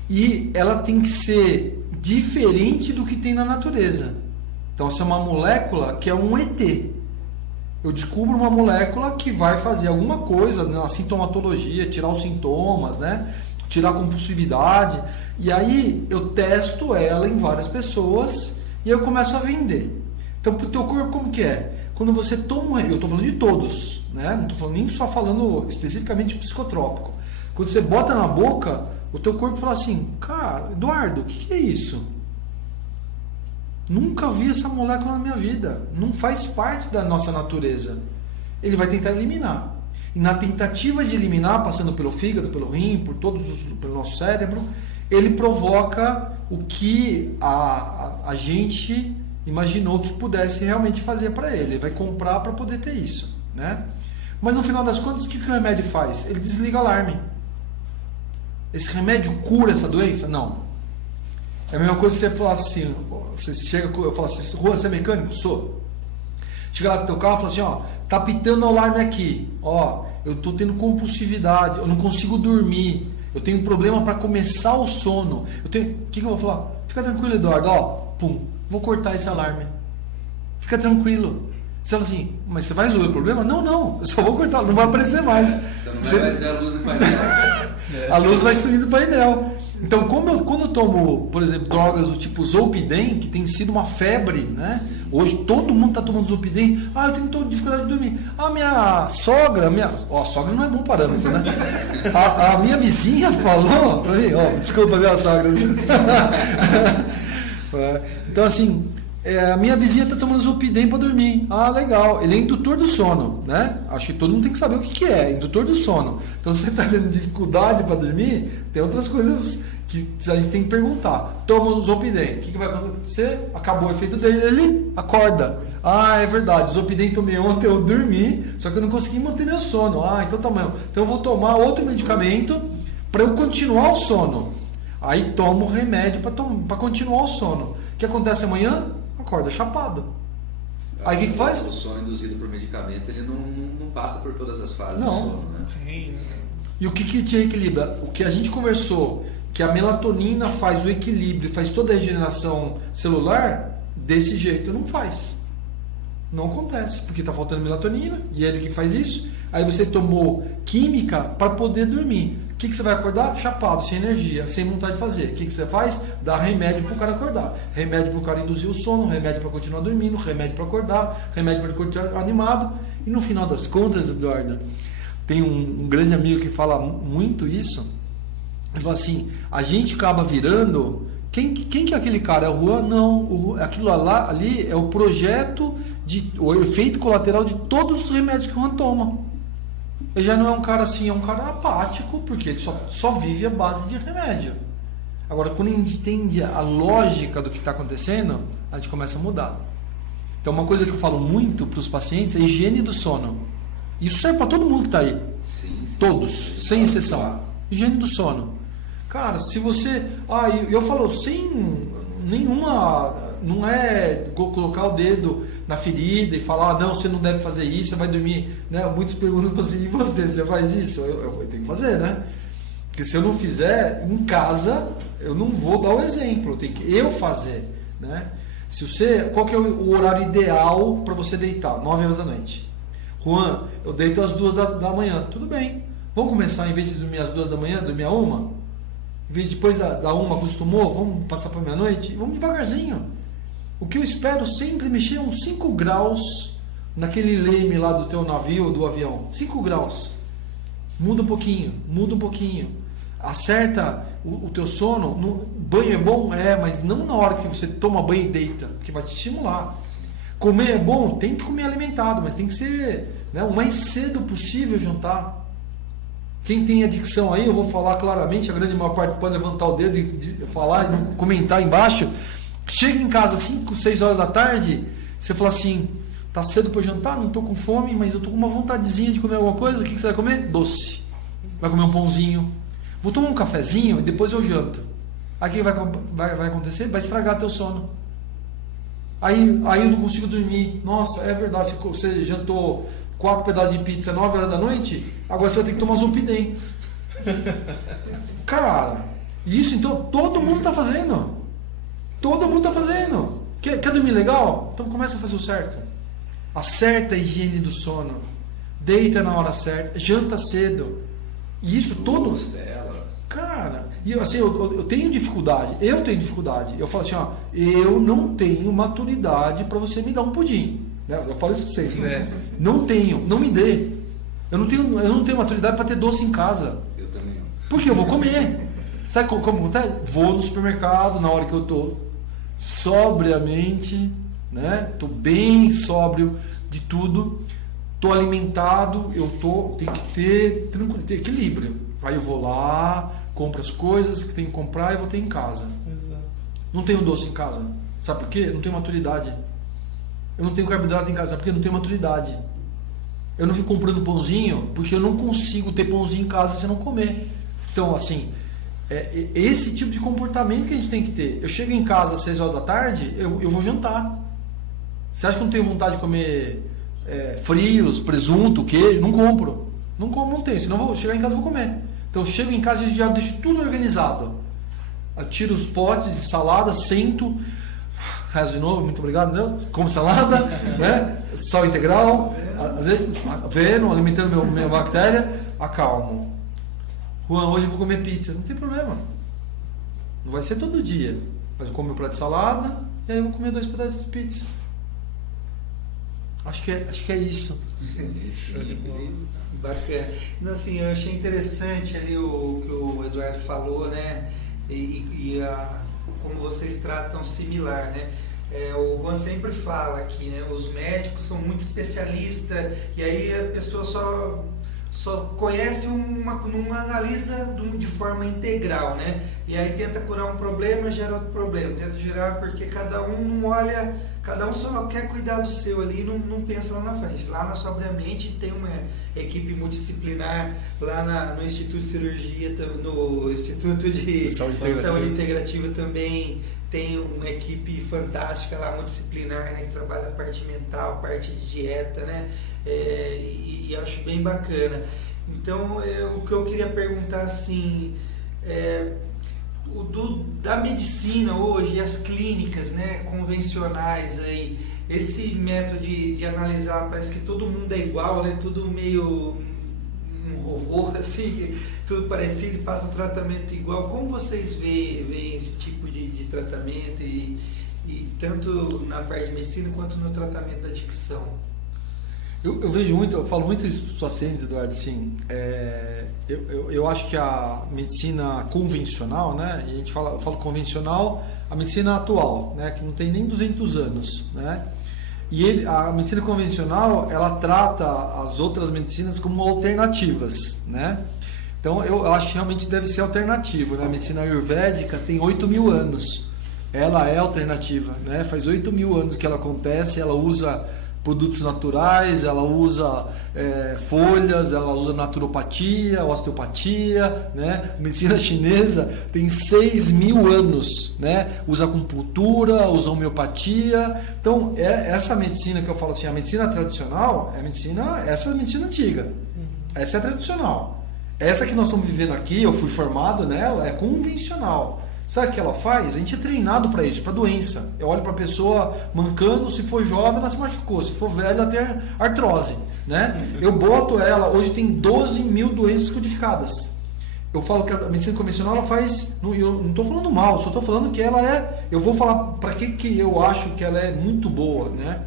E ela tem que ser diferente do que tem na natureza. Então, essa é uma molécula que é um ET. Eu descubro uma molécula que vai fazer alguma coisa na sintomatologia, tirar os sintomas, né? Tirar a compulsividade, e aí eu testo ela em várias pessoas e eu começo a vender. Então, para o teu corpo, como que é? Quando você toma, eu estou falando de todos, né? Não estou nem só falando especificamente de psicotrópico. Quando você bota na boca, o teu corpo fala assim, cara, Eduardo, o que é isso? Nunca vi essa molécula na minha vida. Não faz parte da nossa natureza. Ele vai tentar eliminar. E na tentativa de eliminar, passando pelo fígado, pelo rim, pelo nosso cérebro, ele provoca o que a gente imaginou que pudesse realmente fazer para ele. Ele vai comprar para poder ter isso, né? Mas no final das contas, o que o remédio faz? Ele desliga o alarme. Esse remédio cura essa doença? Não. É a mesma coisa que você falar assim, você chega, eu falo assim, Juan, você é mecânico? Sou. Chega lá com o teu carro e fala assim, ó, tá pitando o alarme aqui, ó, eu tô tendo compulsividade, eu não consigo dormir, eu tenho um problema para começar o sono, o que eu vou falar? Fica tranquilo, Eduardo, ó, pum, vou cortar esse alarme. Fica tranquilo. Você fala assim, mas você vai resolver o problema? Não, eu só vou cortar, não vai aparecer mais. Você não vai mais ver a luz do painel. A luz vai sumir do painel. Então, quando eu tomo, por exemplo, drogas do tipo Zolpidem, que tem sido uma febre, né? Hoje todo mundo está tomando Zolpidem. Eu tenho dificuldade de dormir. Minha sogra, sogra não é bom parâmetro, né? A minha vizinha falou, desculpa, minha sogra. Então, assim, a minha vizinha está tomando Zolpidem para dormir. Legal. Ele é indutor do sono, né? Acho que todo mundo tem que saber o que é, indutor do sono. Então, se você está tendo dificuldade para dormir, tem outras coisas que a gente tem que perguntar. Toma o Zolpidem. O que vai acontecer? Acabou o efeito dele, ele acorda. É verdade, Zolpidem tomei ontem, eu dormi, só que eu não consegui manter meu sono. Então tá bom. Então eu vou tomar outro medicamento para eu continuar o sono. Aí tomo o remédio para continuar o sono. O que acontece amanhã? Acorda chapado. Aí o que faz? O sono induzido por medicamento, ele não passa por todas as fases do sono, né? E o que te equilibra? O que a gente conversou, que a melatonina faz o equilíbrio, faz toda a regeneração celular, desse jeito não faz. Não acontece, porque está faltando melatonina, e é ele que faz isso. Aí você tomou química para poder dormir. O que você vai acordar? Chapado, sem energia, sem vontade de fazer. O que você faz? Dá remédio para o cara acordar. Remédio para o cara induzir o sono, remédio para continuar dormindo, remédio para acordar, remédio para continuar animado. E no final das contas, Eduardo, tem um grande amigo que fala muito isso. Ele fala assim, a gente acaba virando... Quem que é aquele cara? É o Juan? Não. Aquilo ali é o projeto, o efeito colateral de todos os remédios que o Juan toma. ele já não é um cara assim, é um cara apático, porque ele só vive à base de remédio. Agora, quando a gente entende a lógica do que está acontecendo, a gente começa a mudar. Então, uma coisa que eu falo muito para os pacientes é a higiene do sono. Isso serve para todo mundo que está aí. Sim. Todos, sem exceção. Higiene do sono. Cara, se você... eu falo sem nenhuma... Não é colocar o dedo na ferida e falar, não, você não deve fazer isso, você vai dormir... Né? Muitos perguntam assim, e você faz isso? Eu tenho que fazer, né? Porque se eu não fizer, em casa, eu não vou dar o exemplo. Eu tenho que eu fazer, né? Qual que é o horário ideal para você deitar? 9 horas da noite. Juan, eu deito às 2 da manhã. Tudo bem. Vamos começar, em vez de dormir às 2 da manhã, dormir à 1? Em vez de depois da 1 acostumou, vamos passar para meia-noite? Vamos devagarzinho. O que eu espero sempre mexer uns 5 graus naquele leme lá do teu navio ou do avião. 5 graus. Muda um pouquinho. Acerta o teu sono. Banho é bom? Mas não na hora que você toma banho e deita, porque vai te estimular. Comer é bom? Tem que comer alimentado, mas tem que ser, né, o mais cedo possível jantar. Quem tem adicção aí, eu vou falar claramente, a grande maior parte pode levantar o dedo e falar e comentar embaixo. Chega em casa às 5, 6 horas da tarde, você fala assim, tá cedo para jantar, não tô com fome, mas eu tô com uma vontadezinha de comer alguma coisa. O que você vai comer? Doce. Vai comer um pãozinho. Vou tomar um cafezinho e depois eu janto. Aí o que vai acontecer? Vai estragar teu sono. Aí eu não consigo dormir. Nossa, é verdade, você jantou 4 pedaços de pizza 9 horas da noite, agora você vai ter que tomar Zolpidem. Cara, isso então todo mundo está fazendo. Quer dormir legal? Então começa a fazer o certo. Acerta a higiene do sono. Deita na hora certa. Janta cedo. E isso todo... Cara, e assim, eu tenho dificuldade. Eu falo assim, eu não tenho maturidade para você me dar um pudim. Né? Eu falo isso para vocês, né? Não me dê. Eu não tenho maturidade para ter doce em casa. Eu também não. Porque eu vou comer. Sabe como acontece? Vou no supermercado na hora que eu tô sobriamente, né? Tô bem sóbrio de tudo. Tô alimentado, tenho que ter equilíbrio. Aí eu vou lá, compro as coisas que tenho que comprar e vou ter em casa. Exato. Não tenho doce em casa. Sabe por quê? Não tenho maturidade. Eu não tenho carboidrato em casa. Sabe por quê? Não tenho maturidade. Eu não fico comprando pãozinho porque eu não consigo ter pãozinho em casa se não comer. Então, assim, esse tipo de comportamento que a gente tem que ter. Eu chego em casa às 6 horas da tarde, eu vou jantar. Você acha que eu não tenho vontade de comer frios, presunto, queijo? Não compro. Não tenho. Senão eu vou chegar em casa e vou comer. Então eu chego em casa e já deixo tudo organizado. Eu tiro os potes de salada, sento, rezo de novo, muito obrigado, né? Como salada, né? Sal integral, aveno, alimentando minha bactéria, acalmo. Juan, hoje eu vou comer pizza. Não tem problema. Não vai ser todo dia. Mas eu como meu prato de salada e aí eu vou comer 2 pedaços de pizza. Acho que é isso. Bacana. Não, assim, eu achei interessante ali o que o Eduardo falou, né? Como vocês tratam similar, né? O Juan sempre fala aqui, né? Os médicos são muito especialistas e aí a pessoa só conhece não analisa de forma integral, né? E aí tenta curar um problema, gera outro problema, tenta gerar, porque cada um não olha, cada um só quer cuidar do seu ali, não pensa lá na frente. Lá na Sobriamente tem uma equipe multidisciplinar, lá no Instituto de Cirurgia, no Instituto de Saúde Integrativa também tem uma equipe fantástica lá, multidisciplinar, né, que trabalha a parte mental, a parte de dieta, né? E acho bem bacana. Então, o que eu queria perguntar assim, da medicina hoje, as clínicas, né, convencionais aí, esse método de analisar, parece que todo mundo é igual, né, tudo meio um robô, assim, tudo parecido e passa um tratamento igual. Como vocês veem esse tipo de tratamento e tanto na parte de medicina quanto no tratamento da adicção? Eu vejo muito, eu falo muito isso para os pacientes, Eduardo, assim, eu acho que a medicina convencional, né, e eu falo convencional, a medicina atual, né, que não tem nem 200 anos, né, A medicina convencional, ela trata as outras medicinas como alternativas, né? Então eu acho que realmente deve ser alternativo, né? A medicina ayurvédica tem 8.000 anos, ela é alternativa, né? Faz 8.000 anos que ela acontece, ela usa produtos naturais, ela usa folhas, ela usa naturopatia, osteopatia, né? A medicina chinesa tem 6.000 anos, né? Usa acupuntura, usa homeopatia. Então, essa medicina que eu falo assim, a medicina tradicional, essa é a medicina antiga. Essa é a tradicional. Essa que nós estamos vivendo aqui, eu fui formado nela, é convencional. Sabe o que ela faz? A gente é treinado para isso, para doença. Eu olho para a pessoa mancando, se for jovem ela se machucou, se for velha ela tem artrose, né? Eu boto ela, hoje tem 12.000 doenças codificadas. Eu falo que a medicina convencional ela faz, eu não estou falando mal, só estou falando que ela eu vou falar para que eu acho que ela é muito boa, né?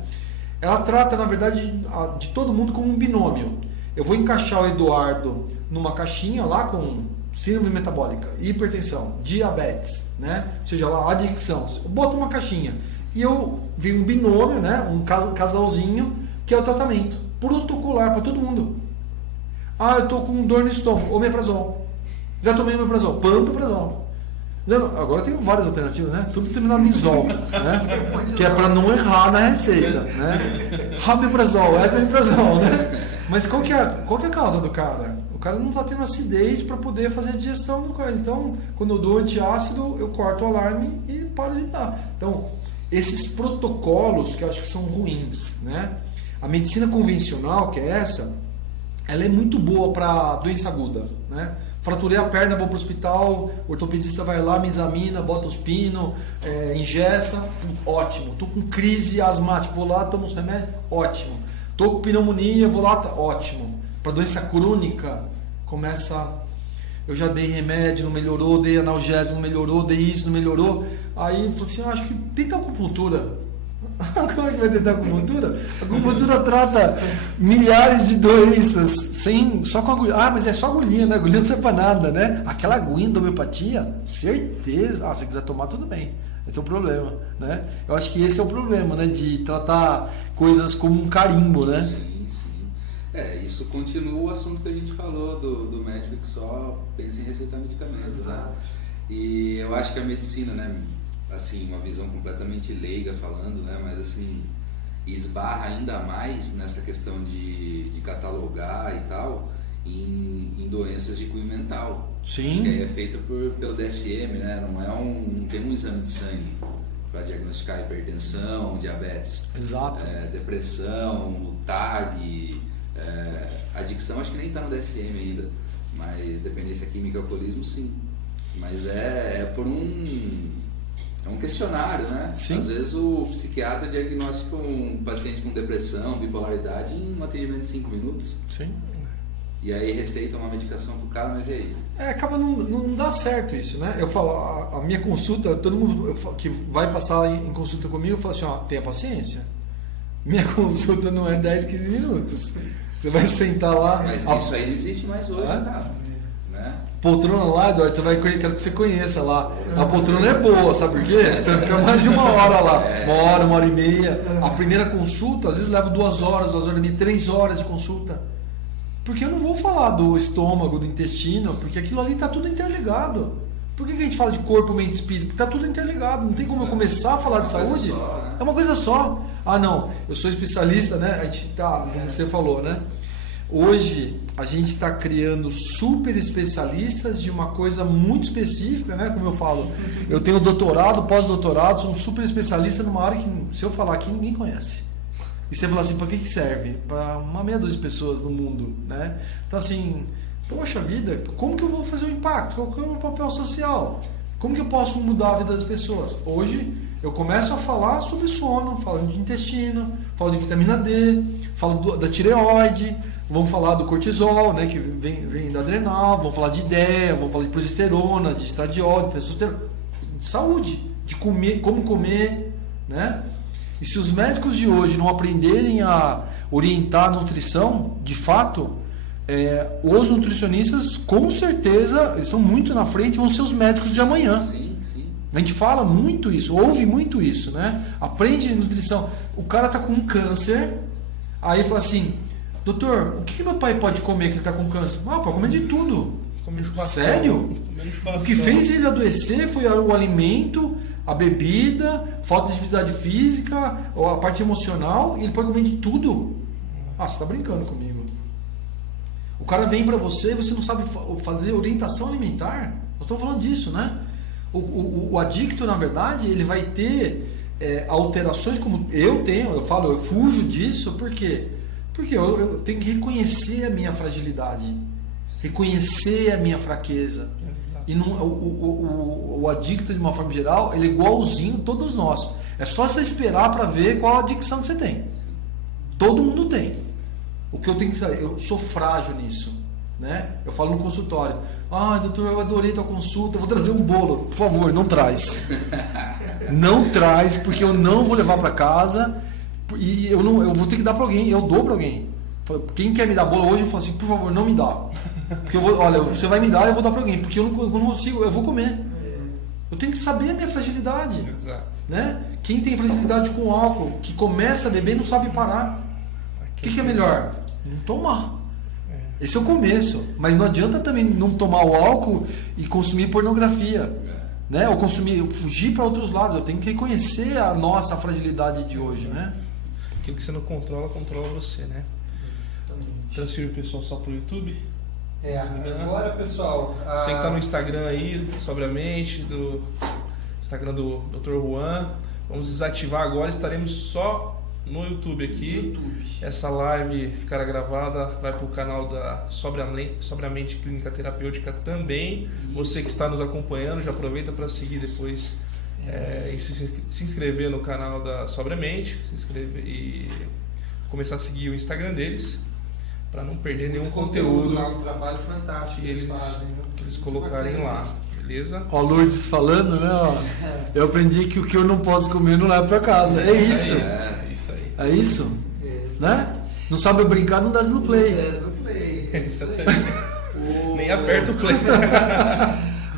Ela trata, na verdade, de todo mundo como um binômio. Eu vou encaixar o Eduardo numa caixinha lá com síndrome metabólica, hipertensão, diabetes, né? Seja lá, adicção. Eu boto uma caixinha e eu vi um binômio, né? Um casalzinho, que é o tratamento protocolar para todo mundo. Ah, eu tô com dor no estômago, omeprazol. Já tomei omeprazol, pantoprazol. Agora tem várias alternativas, né? Tudo terminado em zol, né? Que é para não errar na receita, né? Rabeprazol, esomeprazol, né? Mas qual que é a causa do cara? O cara não está tendo acidez para poder fazer a digestão do cara. Então, quando eu dou antiácido, eu corto o alarme e paro de dar. Então, esses protocolos que eu acho que são ruins, né? A medicina convencional, que é essa, ela é muito boa para doença aguda, né? Fraturei a perna, vou para o hospital, o ortopedista vai lá, me examina, bota os pinos, engessa, ótimo. Estou com crise asmática, vou lá, tomo os remédios, ótimo. Estou com pneumonia, vou lá, ótimo. Para doença crônica, eu já dei remédio, não melhorou, dei analgésico, não melhorou, dei isso, não melhorou. Aí eu falei assim, acho que tenta acupuntura. Como é que vai tentar acupuntura? A acupuntura trata milhares de doenças só com agulha. Ah, mas é só agulhinha, né? Agulhinha não serve pra nada, né? Aquela aguinha da homeopatia, certeza. Se você quiser tomar, tudo bem. Vai ter um problema, né? Eu acho que esse é o problema, né? De tratar coisas como um carimbo, né? Sim. Isso continua o assunto que a gente falou do médico que só pensa em receitar medicamentos, né? E eu acho que a medicina, né? Assim, uma visão completamente leiga falando, né? Mas assim, esbarra ainda mais nessa questão de catalogar e tal em doenças de cunho mental. Sim. Que é feito pelo DSM, né? Não tem um exame de sangue para diagnosticar hipertensão, diabetes, exato. Depressão, TAG, adicção acho que nem está no DSM ainda, mas dependência química e alcoolismo sim. Mas por um questionário, né? Sim. Às vezes o psiquiatra diagnostica um paciente com depressão, bipolaridade em um atendimento de 5 minutos. Sim. E aí receita uma medicação pro cara, mas e aí? Acaba não dá certo isso, né? Eu falo, a minha consulta, todo mundo que vai passar em consulta comigo, eu falo assim, tenha paciência. Minha consulta não é 10, 15 minutos. Você vai sentar lá... Mas isso aí não existe mais hoje, cara. Né? Poltrona lá, Eduardo, quero que você conheça lá. A poltrona é boa, sabe por quê? Você vai ficar mais de 1 hora lá. 1 hora e meia. A primeira consulta, às vezes leva 2 horas, 2 horas e meia, 3 horas de consulta. Porque eu não vou falar do estômago, do intestino, porque aquilo ali está tudo interligado. Por que a gente fala de corpo, mente e espírito? Porque está tudo interligado. Não tem como eu começar a falar de saúde. Só, né? É uma coisa só. Ah, não, eu sou especialista, né? A gente tá, como você falou, né? Hoje a gente está criando super especialistas de uma coisa muito específica, né? Como eu falo, eu tenho doutorado, pós-doutorado, sou um super especialista numa área que, se eu falar aqui, ninguém conhece. E você fala assim, para que serve? Para uma meia dúzia de pessoas no mundo, né? Então assim, poxa vida, como que eu vou fazer um impacto? Qual que é o meu papel social? Como que eu posso mudar a vida das pessoas? Hoje eu começo a falar sobre sono, falo de intestino, falo de vitamina D, falo da tireoide, vamos falar do cortisol, né, que vem da adrenal, vamos falar de ideia, vamos falar de progesterona, de estradiol, de testosterona, de saúde, de comer, como comer, né? E se os médicos de hoje não aprenderem a orientar a nutrição, de fato, os nutricionistas, com certeza, eles estão muito na frente, vão ser os médicos de amanhã. Sim. A gente fala muito isso, ouve muito isso, né? Aprende nutrição. O cara tá com um câncer, aí fala assim, doutor, o que meu pai pode comer que ele tá com câncer? Ah, pode comer de tudo. Sério? O que fez ele adoecer foi o alimento, a bebida, falta de atividade física, a parte emocional, e ele pode comer de tudo. Ah, você tá brincando comigo. O cara vem pra você e você não sabe fazer orientação alimentar. Nós estamos falando disso, né? O adicto, na verdade, ele vai ter alterações como eu tenho, eu fujo disso, por quê? Porque eu tenho que reconhecer a minha fragilidade, reconhecer a minha fraqueza. Exato. E não, o adicto, de uma forma geral, ele é igualzinho a todos nós. É só você esperar para ver qual a adicção que você tem. Todo mundo tem. O que eu tenho que saber, eu sou frágil nisso, né? Eu falo no consultório, doutor, eu adorei tua consulta, eu vou trazer um bolo, por favor, não traz. Não traz, porque eu não vou levar para casa e eu vou ter que dar para alguém, eu dou para alguém. Quem quer me dar bolo hoje, eu falo assim, por favor, não me dá. Porque você vai me dar, eu vou dar para alguém, porque eu não consigo, eu vou comer. Eu tenho que saber a minha fragilidade. Exato. Né? Quem tem fragilidade com álcool, que começa a beber, não sabe parar. O que é melhor? Não tomar. Esse é o começo. Mas não adianta também não tomar o álcool e consumir pornografia. Né? Ou fugir para outros lados. Eu tenho que reconhecer a nossa fragilidade de hoje. Né? Aquilo que você não controla, controla você, né? Transferir o pessoal só pro YouTube. Agora, pessoal... Você que tá no Instagram aí, sobriamente, do Instagram do Dr. Juan. Vamos desativar agora, estaremos só no YouTube aqui. Essa live ficará gravada, vai para o canal da Sobriamente Clínica Terapêutica também. Você que está nos acompanhando, já aproveita para seguir depois e se inscrever no canal da Sobriamente, se inscrever e começar a seguir o Instagram deles, para não perder nenhum conteúdo lá, um trabalho fantástico que eles colocarem lá. Beleza? Ó, Lourdes falando, né? Ó, eu aprendi que o que eu não posso comer não levo para casa. É isso. Isso aí. É isso? Né? Não sabe brincar, não dá no play. É isso aí. Nem aperta o play.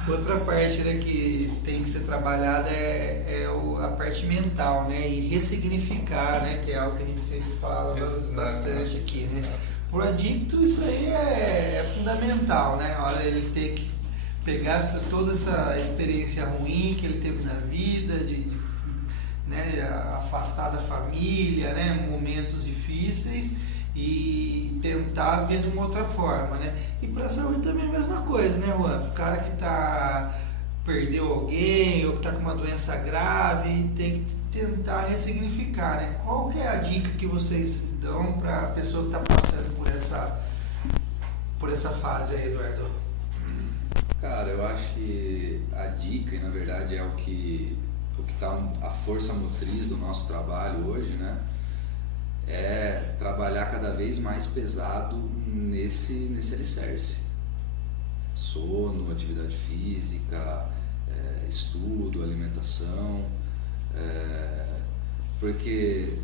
Outra parte, né, que tem que ser trabalhada é a parte mental, né? E ressignificar, né? Que é algo que a gente sempre fala bastante aqui, né? Pro adicto isso aí é fundamental, né? Olha, ele tem que pegar toda essa experiência ruim que ele teve na vida, né, afastar da família, né, momentos difíceis, e tentar ver de uma outra forma, né? E para a saúde também é a mesma coisa, né, Juan? O cara que perdeu alguém ou que está com uma doença grave, tem que tentar ressignificar, né? Qual que é a dica que vocês dão para a pessoa que está passando por essa fase aí, Eduardo? Cara, eu acho que a dica, e na verdade é o que está a força motriz do nosso trabalho hoje, né? É trabalhar cada vez mais pesado nesse alicerce. Sono, atividade física, estudo, alimentação. Porque,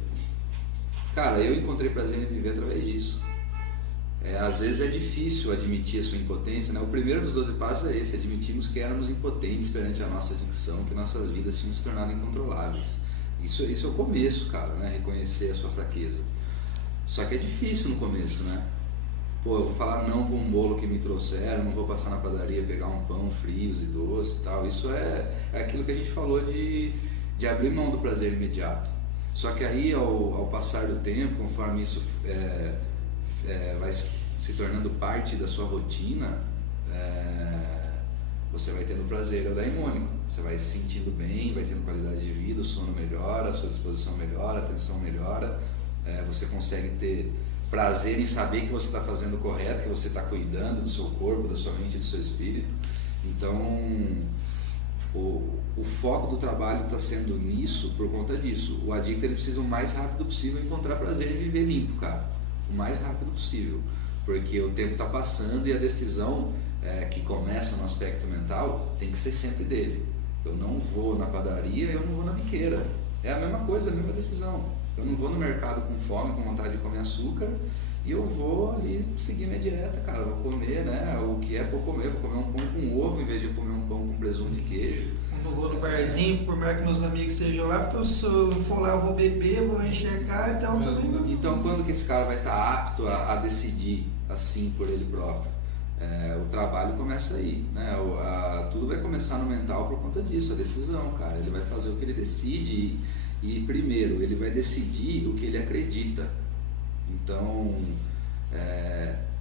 cara, eu encontrei prazer em viver através disso. Às vezes é difícil admitir a sua impotência, né? O primeiro dos 12 passos é esse: admitirmos que éramos impotentes perante a nossa adicção, que nossas vidas tinham se tornado incontroláveis. Isso é o começo, cara, né? Reconhecer a sua fraqueza. Só que é difícil no começo, né? Pô, eu vou falar não com um bolo que me trouxeram, não vou passar na padaria pegar um pão frios e doce e tal. Isso é aquilo que a gente falou de abrir mão do prazer imediato. Só que aí, ao passar do tempo, conforme isso vai se tornando parte da sua rotina, você vai tendo prazer eudaimônico, você vai se sentindo bem, vai tendo qualidade de vida, o sono melhora, a sua disposição melhora, a atenção melhora, você consegue ter prazer em saber que você está fazendo o correto, que você está cuidando do seu corpo, da sua mente e do seu espírito. Então o foco do trabalho está sendo nisso por conta disso. O adicto ele precisa o mais rápido possível encontrar prazer em viver limpo, cara, o mais rápido possível, porque o tempo está passando e a decisão que começa no aspecto mental tem que ser sempre dele. Eu não vou na padaria, eu não vou na biqueira, é a mesma coisa, a mesma decisão. Eu não vou no mercado com fome, com vontade de comer açúcar, e eu vou ali seguir minha dieta, cara. Eu vou comer, né, o que é pra eu comer. Vou comer um pão com ovo em vez de comer um pão com presunto e queijo. Quando eu vou no barzinho, por mais que meus amigos estejam lá, porque se eu for lá eu vou beber, vou enxergar, então também. Então quando que esse cara vai estar apto a decidir assim por ele próprio? O trabalho começa aí, né? Tudo vai começar no mental por conta disso, a decisão, cara. Ele vai fazer o que ele decide e primeiro, ele vai decidir o que ele acredita. Então,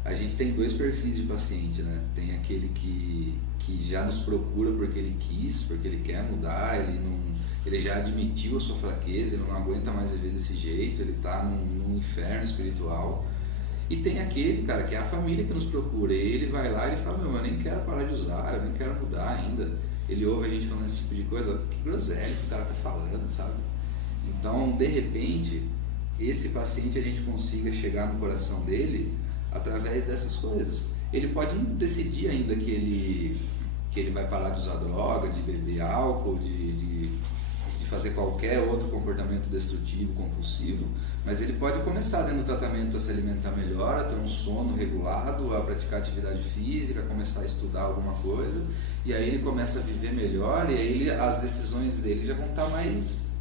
a gente tem 2 perfis de paciente, né? Tem aquele que já nos procura porque ele quis, porque ele quer mudar, ele já admitiu a sua fraqueza, ele não aguenta mais viver desse jeito, ele está num inferno espiritual. E tem aquele, cara, que é a família que nos procura, e ele vai lá e ele fala, eu nem quero parar de usar, eu nem quero mudar ainda. Ele ouve a gente falando esse tipo de coisa, que groselha que o cara tá falando, sabe? Então, de repente, esse paciente a gente consiga chegar no coração dele através dessas coisas. Ele pode decidir ainda que ele vai parar de usar droga, de beber álcool, de fazer qualquer outro comportamento destrutivo, compulsivo, mas ele pode começar dentro do tratamento a se alimentar melhor, a ter um sono regulado, a praticar atividade física, começar a estudar alguma coisa, e aí ele começa a viver melhor, e aí as decisões dele já vão estar mais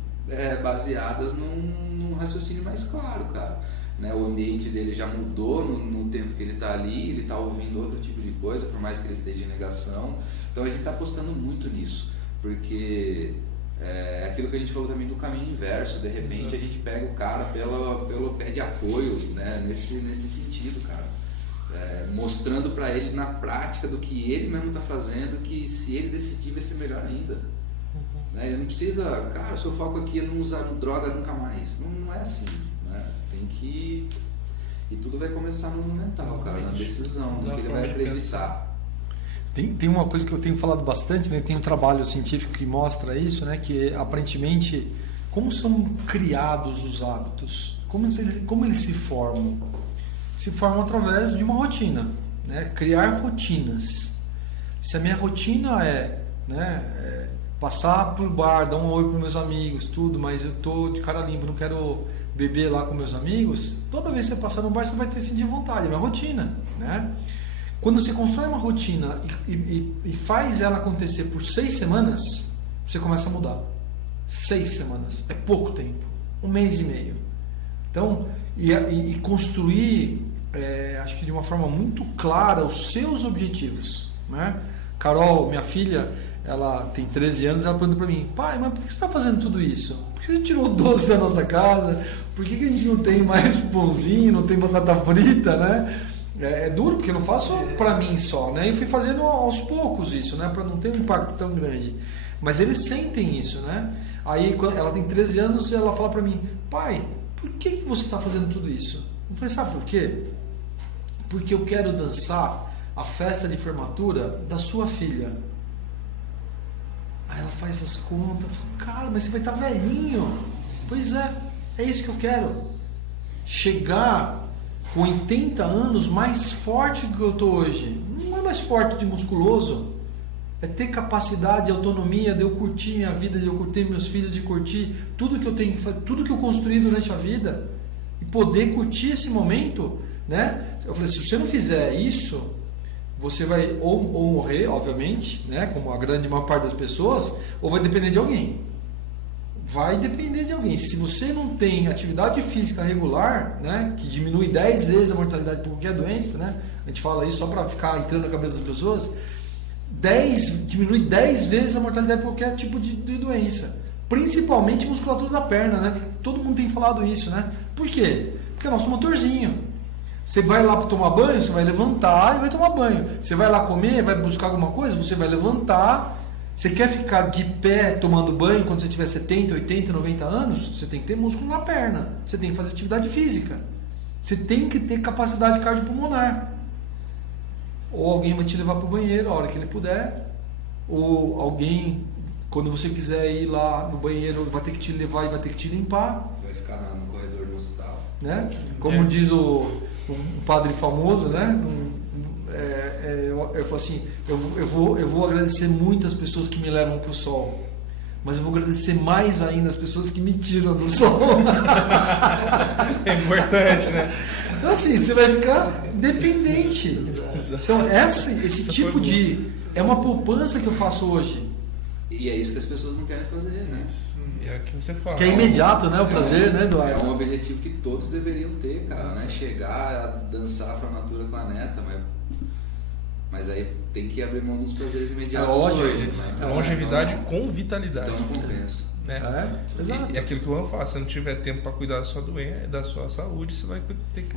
baseadas num raciocínio mais claro, cara. Né? O ambiente dele já mudou no tempo que ele está ali, ele está ouvindo outro tipo de coisa, por mais que ele esteja em negação. Então a gente está apostando muito nisso, porque aquilo que a gente falou também do caminho inverso, de repente a gente pega o cara pelo pé de apoio, né? nesse sentido, cara. Mostrando para ele na prática do que ele mesmo está fazendo, que se ele decidir vai ser melhor ainda. Né? Ele não precisa, cara, o seu foco aqui é não usar droga nunca mais. Não é assim, né? Tem que... E tudo vai começar no mental, cara, na decisão, no que ele vai acreditar. Tem uma coisa que eu tenho falado bastante, né? Tem um trabalho científico que mostra isso, né? Que aparentemente, como são criados os hábitos? Como eles se formam? Se formam através de uma rotina, né? Criar rotinas. Se a minha rotina passar pro bar, dar um oi para meus amigos, tudo, mas eu tô de cara limpa, não quero beber lá com meus amigos, toda vez que você passar no bar você vai ter sentir vontade, é uma rotina, né? Quando você constrói uma rotina e faz ela acontecer por 6 semanas, você começa a mudar. 6 semanas, é pouco tempo, 1 mês e meio. Então, e construir, acho que de uma forma muito clara, os seus objetivos, né? Carol, minha filha, ela tem 13 anos, ela pergunta para mim, pai, mas por que você está fazendo tudo isso? Por que você tirou o doce da nossa casa? Por que a gente não tem mais pãozinho, não tem batata frita, né? É duro, porque eu não faço para mim só, né? E fui fazendo aos poucos isso, né? Para não ter um impacto tão grande. Mas eles sentem isso, né? Aí, quando ela tem 13 anos, ela fala para mim, pai, por que você está fazendo tudo isso? Eu falei, sabe por quê? Porque eu quero dançar a festa de formatura da sua filha. Aí ela faz as contas, eu falo, cara, mas você vai estar velhinho. Pois é isso que eu quero. Chegar com 80 anos mais forte do que eu estou hoje. Não é mais forte de musculoso. É ter capacidade, autonomia de eu curtir minha vida, de eu curtir meus filhos, de curtir tudo que eu tenho, tudo que eu construí durante a vida. E poder curtir esse momento, né? Eu falei, se você não fizer isso, você vai ou morrer, obviamente, né? Como a grande maior parte das pessoas, ou vai depender de alguém. Vai depender de alguém. Se você não tem atividade física regular, né, que diminui 10 vezes a mortalidade por qualquer doença, né? A gente fala isso só para ficar entrando na cabeça das pessoas. Diminui 10 vezes a mortalidade por qualquer tipo de doença. Principalmente musculatura da perna, né? Todo mundo tem falado isso, né? Por quê? Porque é nosso motorzinho. Você vai lá para tomar banho, você vai levantar e vai tomar banho. Você vai lá comer, vai buscar alguma coisa, você vai levantar. Você quer ficar de pé tomando banho quando você tiver 70, 80, 90 anos? Você tem que ter músculo na perna. Você tem que fazer atividade física. Você tem que ter capacidade cardiopulmonar. Ou alguém vai te levar para o banheiro a hora que ele puder. Ou alguém, quando você quiser ir lá no banheiro, vai ter que te levar e vai ter que te limpar. Vai ficar no corredor do hospital. Né? Como diz um padre famoso, né? Eu falo assim, eu vou agradecer muito as pessoas que me levam para o sol, mas eu vou agradecer mais ainda as pessoas que me tiram do sol. É importante, né? Então assim, você vai ficar dependente. Então esse tipo de... É uma poupança que eu faço hoje. E é isso que as pessoas não querem fazer, né? É o que você fala. Que é imediato, né? O prazer, né, Eduardo? É um objetivo que todos deveriam ter, cara, né? Chegar a dançar a formatura com a neta, mas aí tem que abrir mão dos prazeres imediatos. Longevidade com vitalidade. Então não compensa. Exato. E aquilo que o Juan fala, se não tiver tempo para cuidar da sua doença, da sua saúde, você vai ter que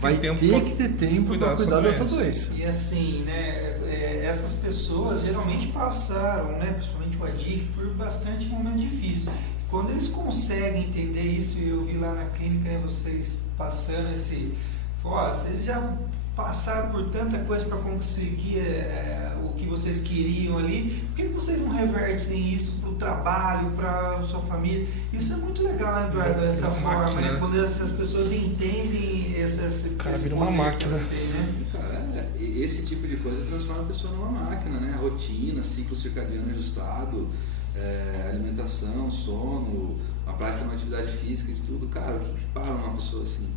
ter tempo para cuidar da sua doença. E assim, né, essas pessoas geralmente passaram, né, principalmente o ADIC, por bastante momento difícil. Quando eles conseguem entender isso, e eu vi lá na clínica, né, vocês passando vocês já passaram por tanta coisa para conseguir o que vocês queriam ali, por que vocês não revertem isso para o trabalho, para a sua família? Isso é muito legal, né, Eduardo? Essa forma, né? Quando essas pessoas entendem esse cara vira uma máquina. Cara, esse tipo de coisa transforma a pessoa numa máquina, né? Rotina, ciclo circadiano ajustado, alimentação, sono, a prática de uma atividade física, estudo. Cara, o que para uma pessoa assim,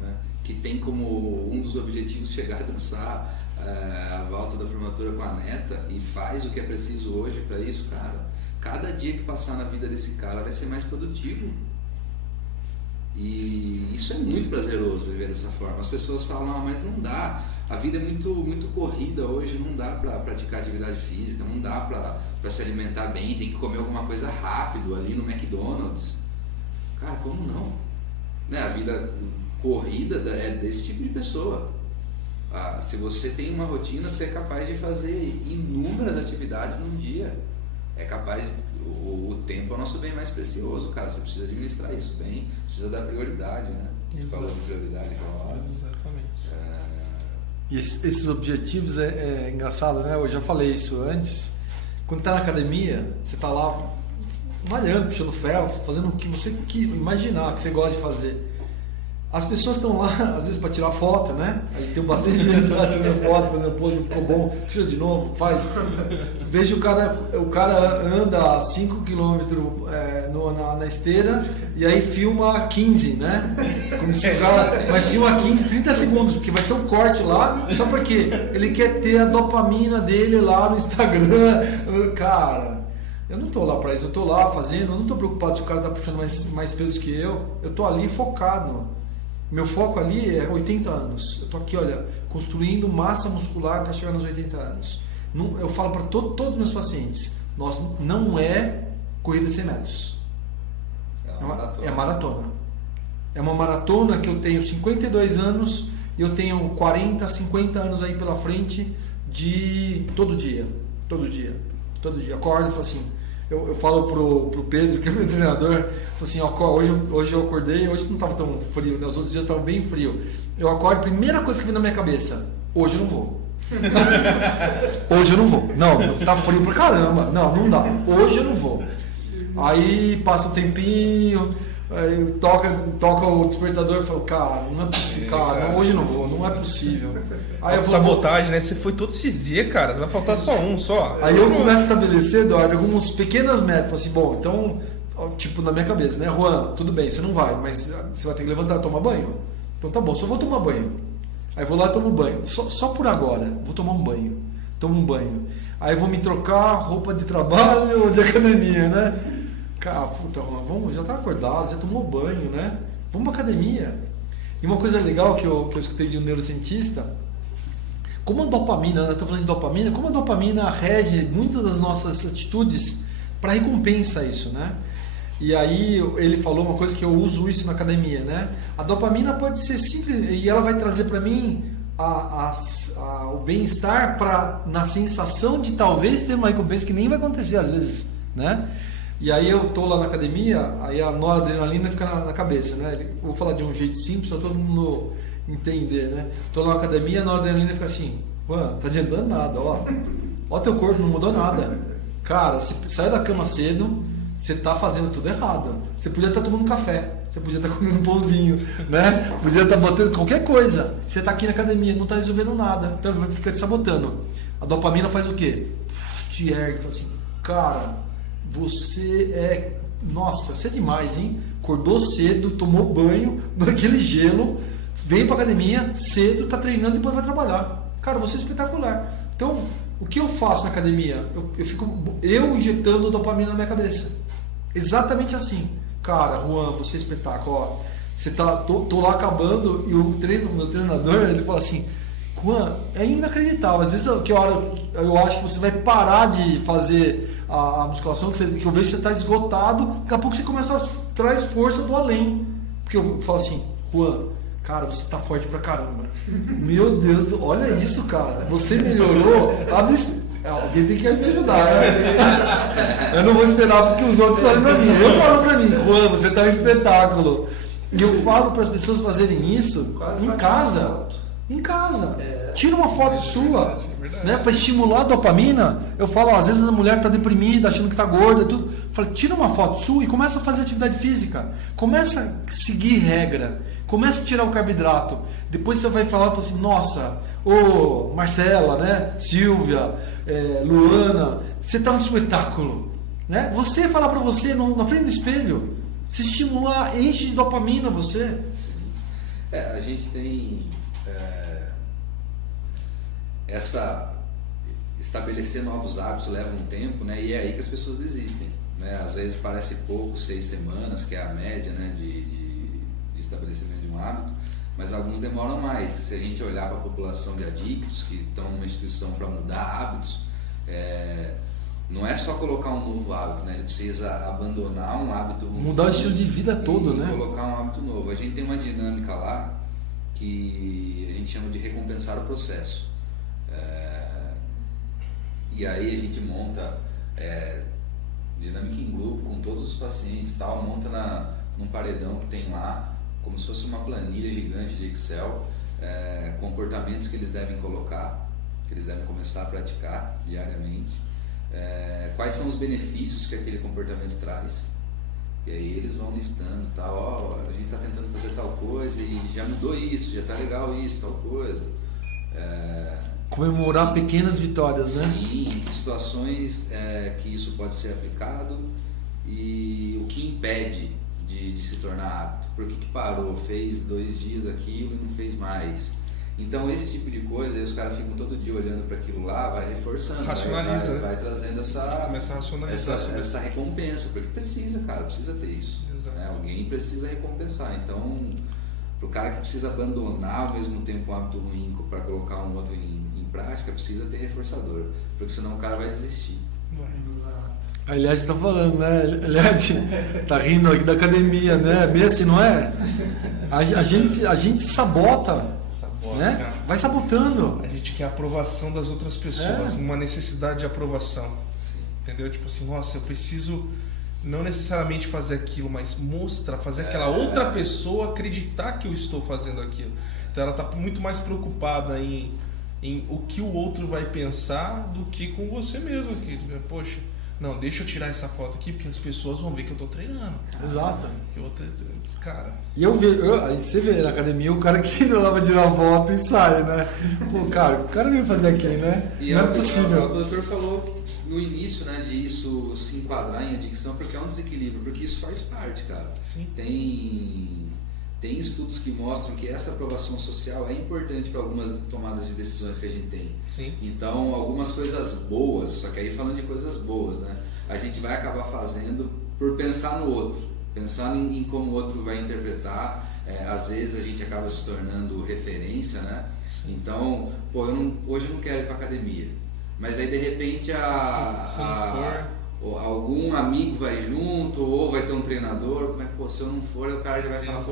né? Que tem como um dos objetivos chegar a dançar a valsa da formatura com a neta e faz o que é preciso hoje para isso, cara, cada dia que passar na vida desse cara vai ser mais produtivo. E isso é muito prazeroso viver dessa forma. As pessoas falam, mas não dá, a vida é muito corrida hoje, não dá para praticar atividade física, não dá para se alimentar bem, tem que comer alguma coisa rápido ali no McDonald's. Cara, como não? Né? A vida corrida é desse tipo de pessoa. Se você tem uma rotina, você é capaz de fazer inúmeras atividades num dia. É capaz, o tempo é o nosso bem mais precioso, cara. Você precisa administrar isso bem, precisa dar prioridade, né? Falou de prioridade aquela hora. Exatamente. E esses objetivos é engraçado, né? Eu já falei isso antes. Quando tá na academia, você tá lá malhando, puxando ferro, fazendo o que você imaginar, que você gosta de fazer. As pessoas estão lá, às vezes, para tirar foto, né? A gente tem bastante gente lá tirando foto, fazendo pose, ficou bom, tira de novo, faz. Vejo o cara anda 5 km na esteira e aí filma 15, né? Como se o cara, mas filma 15, 30 segundos, porque vai ser um corte lá, só porque ele quer ter a dopamina dele lá no Instagram. Cara, eu não tô lá para isso, eu tô lá fazendo, eu não tô preocupado se o cara tá puxando mais peso que eu tô ali focado. Meu foco ali é 80 anos. Eu tô aqui, olha, construindo massa muscular para chegar nos 80 anos. Eu falo para todos os meus pacientes, não é corrida de 100 metros. É maratona. É uma maratona que eu tenho 52 anos e eu tenho 40, 50 anos aí pela frente de todo dia. Acordo e falo assim, eu falo pro Pedro, que é meu treinador, falo assim, hoje eu acordei, hoje não estava tão frio, né? Os outros dias estavam bem frio. Eu acordo, primeira coisa que vem na minha cabeça, hoje eu não vou. Hoje eu não vou. Não, tá frio pra caramba. Não dá. Hoje eu não vou. Aí passa um tempinho, aí toca o despertador e falo, cara, não é possível, cara, hoje eu não vou, não é possível. Aí eu sabotagem, né? Você foi todos esses dias, cara, vai faltar só um, só. Aí eu começo a estabelecer, Eduardo, algumas pequenas metas. Falo assim, bom, então, tipo, na minha cabeça, né? Juan, tudo bem, você não vai, mas você vai ter que levantar e tomar banho. Então tá bom, só vou tomar banho. Aí vou lá e tomo banho. Só por agora, vou tomar um banho. Tomo um banho. Aí vou me trocar roupa de trabalho ou de academia, né? Cara, puta, já tá acordado, já tomou banho, né? Vamos pra academia. E uma coisa legal que eu escutei de um neurocientista, como a dopamina, eu tô falando de dopamina, como a dopamina rege muitas das nossas atitudes para recompensa isso, né? E aí ele falou uma coisa que eu uso isso na academia, né? A dopamina pode ser simples e ela vai trazer para mim o bem-estar na sensação de talvez ter uma recompensa que nem vai acontecer às vezes, né? E aí eu tô lá na academia, aí a noradrenalina fica na cabeça, né? Eu vou falar de um jeito simples para todo mundo entender, né? Tô lá na academia, a noradrenalina fica assim, mano, tá adiantando nada, ó teu corpo, não mudou nada. Cara, você sai da cama cedo, você tá fazendo tudo errado. Você podia estar tomando café, você podia estar comendo um pãozinho, né? Podia estar botando qualquer coisa. Você tá aqui na academia, não tá resolvendo nada, então vai ficar te sabotando. A dopamina faz o quê? Te ergue, fala assim, cara, você é demais, hein? Acordou cedo, tomou banho naquele gelo, veio pra academia cedo, tá treinando e depois vai trabalhar. Cara, você é espetacular. Então, o que eu faço na academia? Eu fico injetando dopamina na minha cabeça. Exatamente assim. Cara, Juan, você é espetáculo. Ó, você tô lá acabando e o meu treinador, ele fala assim, Juan, é inacreditável. Às vezes eu acho que você vai parar de fazer a musculação, que eu vejo que você está esgotado, daqui a pouco você começa a trazer força do além. Porque eu falo assim, Juan, cara, você tá forte pra caramba. Meu Deus, olha isso, cara. Você melhorou. Alguém tem que me ajudar, né? Eu não vou esperar porque os outros falem pra mim. Eu falo pra mim, Juan, você tá um espetáculo. E eu falo para as pessoas fazerem isso em casa. Em casa. Tira uma foto sua, né, para estimular a dopamina. Eu falo, às vezes a mulher está deprimida, achando que está gorda, tudo. Eu falo, tira uma foto sua e começa a fazer atividade física. Começa a seguir regra. Começa a tirar o carboidrato. Depois você vai falar assim, nossa, Marcela, né, Silvia, Luana, você está um espetáculo, né? Você falar para você na frente do espelho, se estimular, enche de dopamina você. Sim. A gente tem estabelecer novos hábitos leva um tempo, né? E é aí que as pessoas desistem, né? Às vezes parece pouco, 6 semanas, que é a média, né, de estabelecimento de um hábito, mas alguns demoram mais. Se a gente olhar para a população de adictos que estão numa instituição para mudar hábitos, não é só colocar um novo hábito, né? Ele precisa abandonar um hábito, mudar o estilo de vida todo, né? Colocar um hábito novo. A gente tem uma dinâmica lá que a gente chama de recompensar o processo. E aí a gente monta dinâmica em grupo com todos os pacientes, tal, monta num paredão que tem lá, como se fosse uma planilha gigante de Excel, comportamentos que eles devem colocar, que eles devem começar a praticar diariamente, quais são os benefícios que aquele comportamento traz. E aí eles vão listando, tal, a gente está tentando fazer tal coisa e já mudou isso, já está legal isso, tal coisa. Comemorar pequenas vitórias, né? Sim, situações que isso pode ser aplicado e o que impede de se tornar hábito. Por que parou? Fez 2 dias aquilo e não fez mais. Então esse tipo de coisa, aí os caras ficam todo dia olhando para aquilo lá, vai reforçando, racionaliza, vai trazendo essa recompensa, porque precisa ter isso. Né? Alguém precisa recompensar. Então, para o cara que precisa abandonar ao mesmo tempo um hábito ruim para colocar um outro em prática, precisa ter reforçador, porque senão o cara vai desistir. A Eliade tá falando, né? Eliade tá rindo aqui da academia, né? Meio assim, não é? A gente se sabota, né? Cara. Vai sabotando. A gente quer a aprovação das outras pessoas, uma necessidade de aprovação. Sim. Entendeu? Tipo assim, nossa, eu preciso não necessariamente fazer aquilo, mas fazer aquela outra pessoa acreditar que eu estou fazendo aquilo. Então ela tá muito mais preocupada em o que o outro vai pensar do que com você mesmo aqui. Poxa, não, deixa eu tirar essa foto aqui porque as pessoas vão ver que eu tô treinando. Exato. Cara. E aí você vê na academia o cara que não leva tirar foto e sai, né? Pô, cara, o cara veio fazer aqui, né? E não é possível. O doutor falou no início, né, de isso se enquadrar em adicção, porque é um desequilíbrio, porque isso faz parte, cara. Sim. Tem estudos que mostram que essa aprovação social é importante para algumas tomadas de decisões que a gente tem. Sim. Então, algumas coisas boas, só que aí falando de coisas boas, né? A gente vai acabar fazendo por pensar no outro, pensar em como o outro vai interpretar. Às vezes a gente acaba se tornando referência, né? Então, hoje eu não quero ir para academia, mas aí de repente algum amigo vai junto, ou vai ter um treinador, mas se eu não for, o cara já vai falar,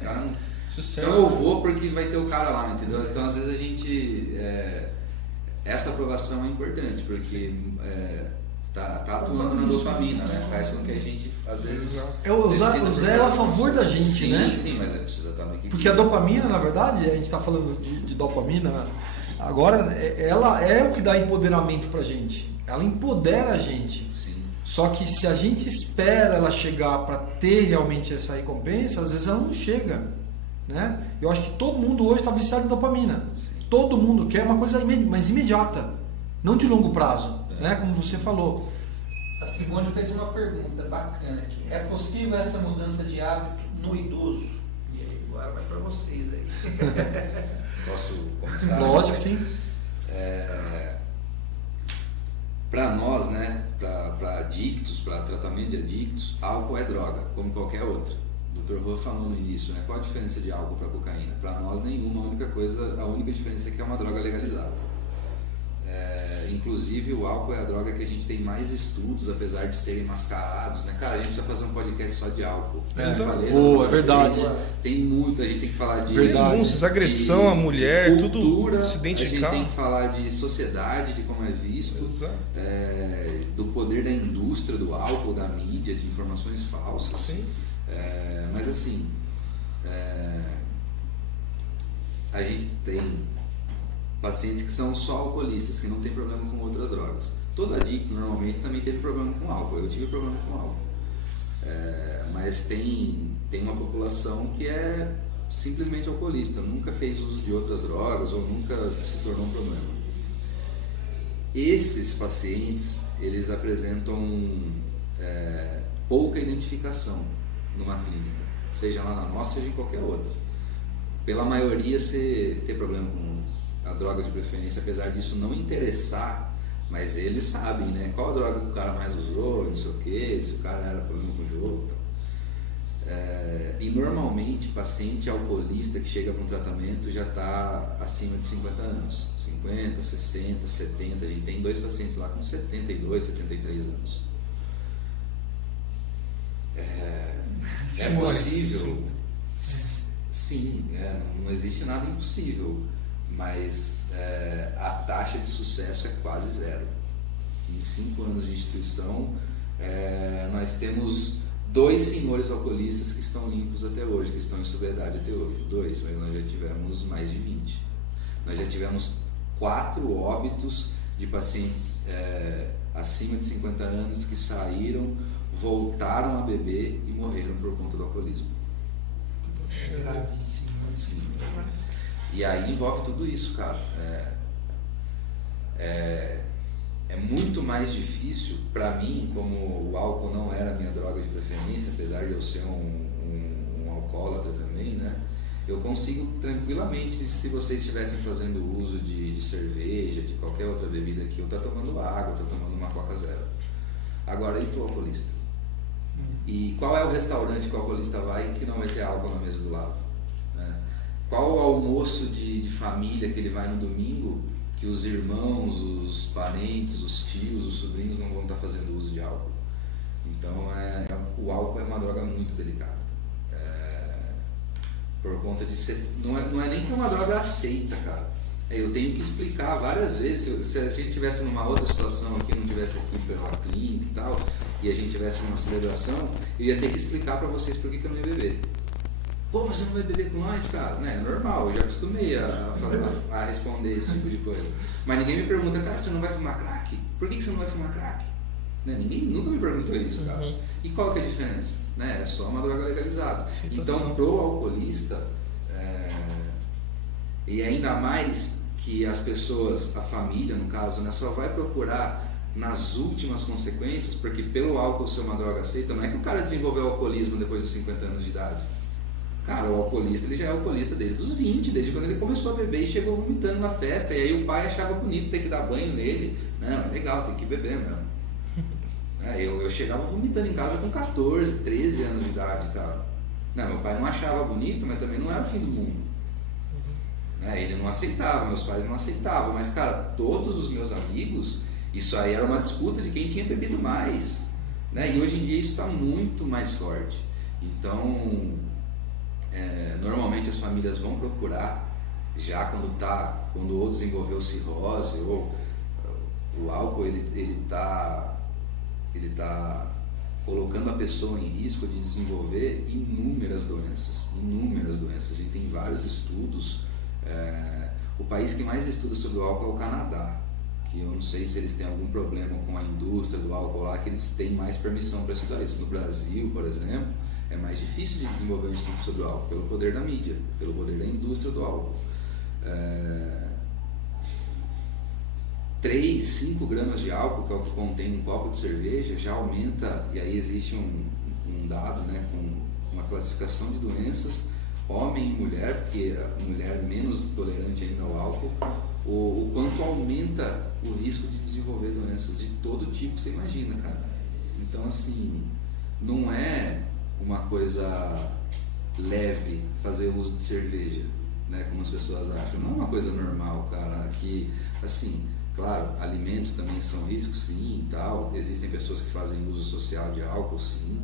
cara não... Então eu vou porque vai ter o cara lá, entendeu? Então às vezes a gente... essa aprovação é importante, porque tá atuando na dopamina, né? Faz com que a gente, às vezes... O Zé é a favor da gente, sim, né? Sim, mas precisa estar na equipe. Porque a dopamina, na verdade, a gente está falando de dopamina, agora ela é o que dá empoderamento pra gente. Ela empodera a gente. Sim. Só que se a gente espera ela chegar para ter realmente essa recompensa, às vezes ela não chega, né? Eu acho que todo mundo hoje está viciado em dopamina. Sim. Todo mundo quer uma coisa mais imediata, não de longo prazo, né? Como você falou. A Simone fez uma pergunta bacana aqui. É possível essa mudança de hábito no idoso? E aí o agora vai para vocês aí. Posso começar? Lógico, sim. Para nós, né, para adictos, para tratamento de adictos, álcool é droga, como qualquer outra. O Dr. Rua falou no início, né, qual a diferença de álcool para cocaína? Para nós nenhuma, a única diferença é que é uma droga legalizada. Inclusive o álcool é a droga que a gente tem mais estudos, apesar de serem mascarados, né? Cara, a gente precisa fazer um podcast só de álcool. É verdade. Tem muito, a gente tem que falar de denúncias, agressão à mulher, cultura, tudo se identificar. A gente tem que falar de sociedade, de como é visto, do poder da indústria do álcool, da mídia, de informações falsas. Sim. Mas assim, a gente tem pacientes que são só alcoolistas, que não tem problema com outras drogas. Todo adicto normalmente também teve problema com álcool. Eu tive problema com álcool. Mas tem uma população que é simplesmente alcoolista, nunca fez uso de outras drogas ou nunca se tornou um problema. Esses pacientes, eles apresentam pouca identificação numa clínica, seja lá na nossa, seja em qualquer outra. Pela maioria ter problema com a droga de preferência, apesar disso não interessar, mas eles sabem, né, qual a droga que o cara mais usou, não sei o que, se o cara era problema com o jogo, e normalmente paciente alcoolista que chega para um tratamento já está acima de 50 anos, 50, 60, 70, a gente tem 2 pacientes lá com 72, 73 anos. É possível? Sim, não existe nada impossível, mas a taxa de sucesso é quase zero. Em 5 anos de instituição, nós temos 2 senhores alcoolistas que estão limpos até hoje, que estão em sobriedade até hoje. 2, mas nós já tivemos mais de 20. Nós já tivemos 4 óbitos de pacientes acima de 50 anos que saíram, voltaram a beber e morreram por conta do alcoolismo. Gravíssimo. Sim. E aí envolve tudo isso, cara. É muito mais difícil para mim, como o álcool não era a minha droga de preferência, apesar de eu ser um alcoólatra também, né? Eu consigo tranquilamente, se vocês estivessem fazendo uso de cerveja, de qualquer outra bebida aqui, eu estou tomando água, eu estou tomando uma Coca Zero. Agora, e pro alcoolista? E qual é o restaurante que o alcoolista vai que não vai ter álcool na mesa do lado? Qual o almoço de família que ele vai no domingo que os irmãos, os parentes, os tios, os sobrinhos não vão estar fazendo uso de álcool? Então o álcool é uma droga muito delicada, por conta de ser, não é nem que é uma droga aceita, cara. Eu tenho que explicar várias vezes. Se a gente estivesse numa outra situação aqui, não estivesse aqui pela clínica e tal, e a gente estivesse numa celebração, eu ia ter que explicar para vocês por que eu não ia beber. Pô, mas você não vai beber com nós, cara? É normal, eu já acostumei a responder esse tipo de coisa. Mas ninguém me pergunta, cara, você não vai fumar crack? Por que você não vai fumar crack? Ninguém nunca me perguntou isso, cara. E qual que é a diferença? É só uma droga legalizada. Então, pro alcoolista, e ainda mais que as pessoas, a família no caso, né, só vai procurar nas últimas consequências, porque pelo álcool ser uma droga aceita, não é que o cara desenvolveu alcoolismo depois dos 50 anos de idade. Cara, o alcoolista, ele já é alcoolista desde os 20, desde quando ele começou a beber e chegou vomitando na festa, e aí o pai achava bonito ter que dar banho nele. Não, é legal, tem que beber mesmo. Eu chegava vomitando em casa com 14, 13 anos de idade, cara. Meu pai não achava bonito, mas também não era o fim do mundo. Ele não aceitava, meus pais não aceitavam, mas cara, todos os meus amigos, isso aí era uma disputa de quem tinha bebido mais, né? E hoje em dia isso está muito mais forte. Então, normalmente as famílias vão procurar, já quando ou desenvolveu cirrose, ou o álcool ele tá colocando a pessoa em risco de desenvolver inúmeras doenças. A gente tem vários estudos. O país que mais estuda sobre o álcool é o Canadá, que eu não sei se eles têm algum problema com a indústria do álcool lá, que eles têm mais permissão para estudar isso. No Brasil, por exemplo, é mais difícil de desenvolver um estudo sobre o álcool, pelo poder da mídia, pelo poder da indústria do álcool. 3, 5 gramas de álcool, que é o que contém um copo de cerveja, já aumenta, e aí existe um dado, né, com uma classificação de doenças, homem e mulher, porque a mulher é menos tolerante ainda ao álcool, o quanto aumenta o risco de desenvolver doenças de todo tipo que você imagina, cara. Então, assim, não é uma coisa leve fazer uso de cerveja, né, como as pessoas acham. Não é uma coisa normal, cara, que, assim, claro, alimentos também são riscos, sim, e tal. Existem pessoas que fazem uso social de álcool, sim,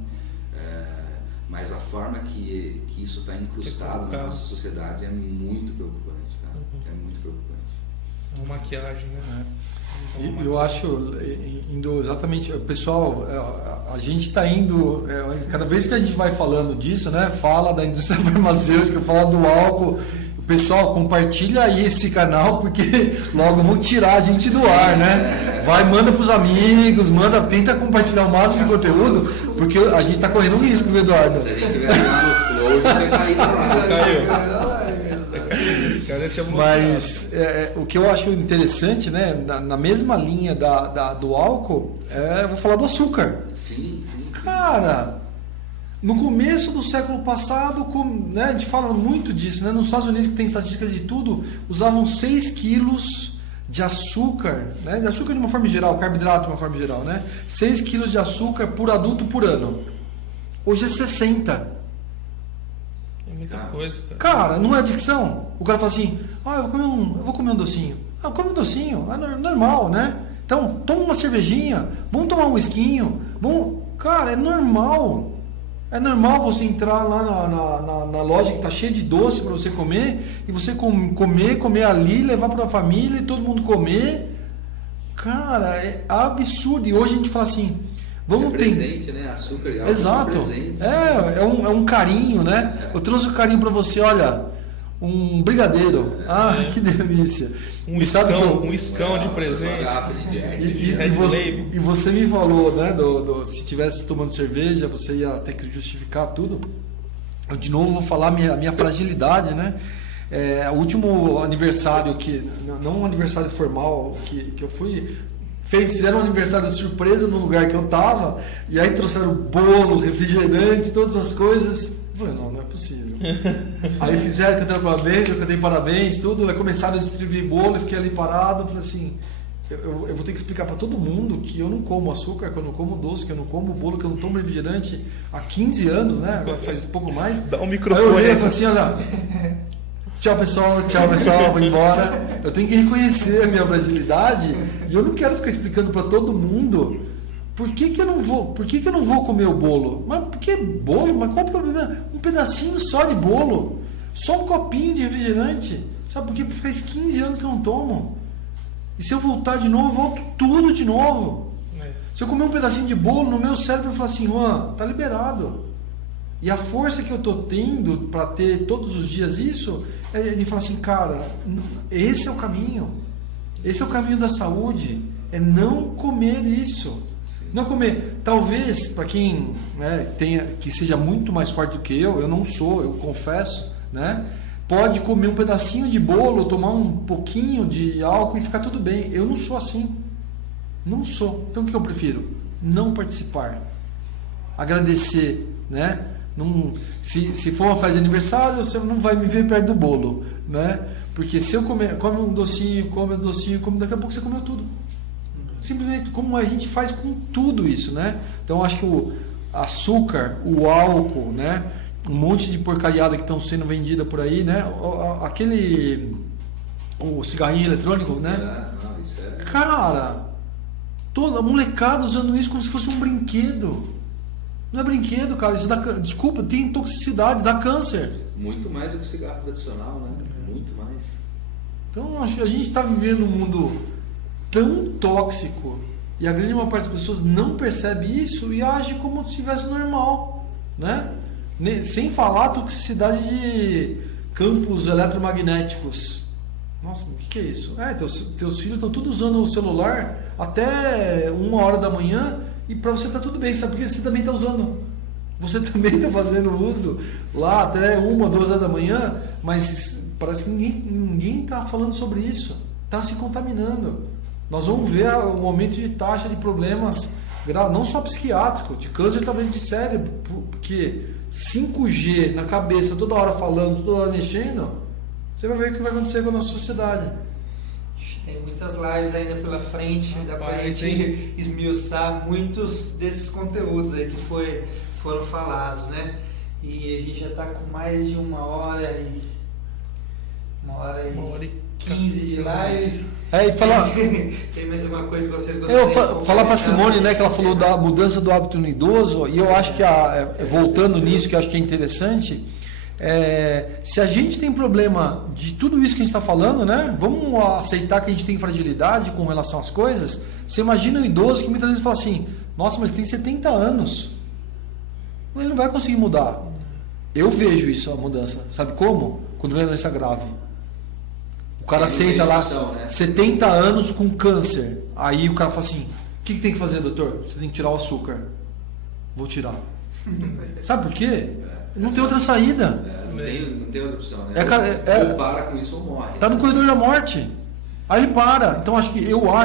mas a forma que isso está incrustado na nossa sociedade é muito preocupante, cara. É muito preocupante. É uma maquiagem, né? Eu acho, indo exatamente, o pessoal, a gente está indo, cada vez que a gente vai falando disso, né, fala da indústria farmacêutica, fala do álcool, o pessoal compartilha aí esse canal, porque logo vão tirar a gente do ar, né? Vai, manda para os amigos, tenta compartilhar o máximo de conteúdo, porque a gente está correndo um risco, viu, Eduardo? Se a gente tivesse lá no Flow, já ia cair na live. Mas o que eu acho interessante, né, na mesma linha do álcool, eu vou falar do açúcar. Sim. Cara, no começo do século passado, né, a gente fala muito disso, né, nos Estados Unidos, que tem estatística de tudo, usavam 6 quilos de açúcar, né, de açúcar de uma forma geral, carboidrato de uma forma geral, né, 6 quilos de açúcar por adulto por ano. Hoje é 60. Muita coisa, cara. Cara, não é adicção? O cara fala assim, eu vou comer um docinho. Come um docinho, é normal, né? Então, toma uma cervejinha, vamos tomar um whiskinho, Cara, é normal. É normal você entrar lá na loja que tá cheia de doce para você comer, e você comer ali, levar para a família e todo mundo comer. Cara, é absurdo. E hoje a gente fala assim, vamos ter presente, né? Açúcar e álcool. Exato. São presentes. É um carinho, né? Eu trouxe um carinho para você, olha, um brigadeiro. Que delícia. Um iscão de presente. E você me falou, né? Se estivesse tomando cerveja, você ia ter que justificar tudo. Eu de novo vou falar a minha fragilidade, né? O último aniversário não um aniversário formal que eu fui. Fizeram um aniversário de surpresa no lugar que eu tava, e aí trouxeram bolo, refrigerante, todas as coisas. Eu falei, não é possível. Aí fizeram, cantando parabéns, eu cantei parabéns, tudo, aí começaram a distribuir bolo, eu fiquei ali parado, eu falei assim, eu vou ter que explicar para todo mundo que eu não como açúcar, que eu não como doce, que eu não como bolo, que eu não tomo refrigerante há 15 anos, né? Agora faz pouco mais. Dá um microfone. Aí eu olhei e falei assim, olha... Tchau pessoal, vou embora. Eu tenho que reconhecer a minha fragilidade e eu não quero ficar explicando para todo mundo por que eu não vou comer o bolo. Mas por que bolo? Mas qual o problema? Um pedacinho só de bolo, só um copinho de refrigerante. Sabe por quê? Porque faz 15 anos que eu não tomo. E se eu voltar de novo, eu volto tudo de novo. Se eu comer um pedacinho de bolo, no meu cérebro eu falo assim, Juan, tá liberado. E a força que eu tô tendo para ter todos os dias isso, ele fala assim, cara, esse é o caminho. Esse é o caminho da saúde, é não comer isso. Não comer. Talvez, para quem, né, que seja muito mais forte do que eu não sou, eu confesso, né? Pode comer um pedacinho de bolo, tomar um pouquinho de álcool e ficar tudo bem. Eu não sou assim. Não sou. Então o que eu prefiro? Não participar. Agradecer, né? Se for uma festa de aniversário, você não vai me ver perto do bolo, né? Porque se eu come um docinho, daqui a pouco você comeu tudo. Simplesmente como a gente faz com tudo isso, né? Então acho que o açúcar, o álcool, né? Um monte de porcariada que estão sendo vendida por aí, né? O cigarrinho eletrônico, né? Isso é... Cara, toda a molecada usando isso como se fosse um brinquedo. Não é brinquedo, cara. Isso desculpa, tem toxicidade, dá câncer. Muito mais do que o cigarro tradicional, né? Muito mais. Então, acho que a gente está vivendo um mundo tão tóxico e a grande maior parte das pessoas não percebe isso e age como se estivesse normal, né? Sem falar a toxicidade de campos eletromagnéticos. Nossa, o que é isso? Teus filhos estão todos usando o celular até 1h da manhã. E para você tá tudo bem, sabe? Porque você também está usando. Você também está fazendo uso lá até 1, 2 horas da manhã, mas parece que ninguém está falando sobre isso. Está se contaminando. Nós vamos ver um aumento de taxa de problemas, não só psiquiátrico, de câncer talvez de cérebro, porque 5G na cabeça, toda hora falando, toda hora mexendo, você vai ver o que vai acontecer com a nossa sociedade. Tem muitas lives ainda pela frente, dá pra Rapaz, gente esmiuçar muitos desses conteúdos aí que foram falados, né? E a gente já está com mais de 1h15 de live. E falar, Tem mais alguma coisa que vocês gostariam de falar para a Simone, né, que ela comentar? falou da mudança do hábito no idoso, e eu acho que, voltando nisso, que eu acho que é interessante, se a gente tem problema de tudo isso que a gente está falando, né, vamos aceitar que a gente tem fragilidade com relação às coisas. Você imagina um idoso que muitas vezes fala assim, nossa, mas ele tem 70 anos, ele não vai conseguir mudar. Eu vejo isso, a mudança. Sabe como? Quando vem a doença grave. O cara aceita lá, opção, né? 70 anos com câncer. Aí o cara fala assim, o que tem que fazer, doutor? Você tem que tirar o açúcar. Vou tirar. Sabe por quê? Não tem outra saída. Não tem outra opção, né? Ou para com isso ou morre. Tá no corredor da morte. Aí ele para. Então eu acho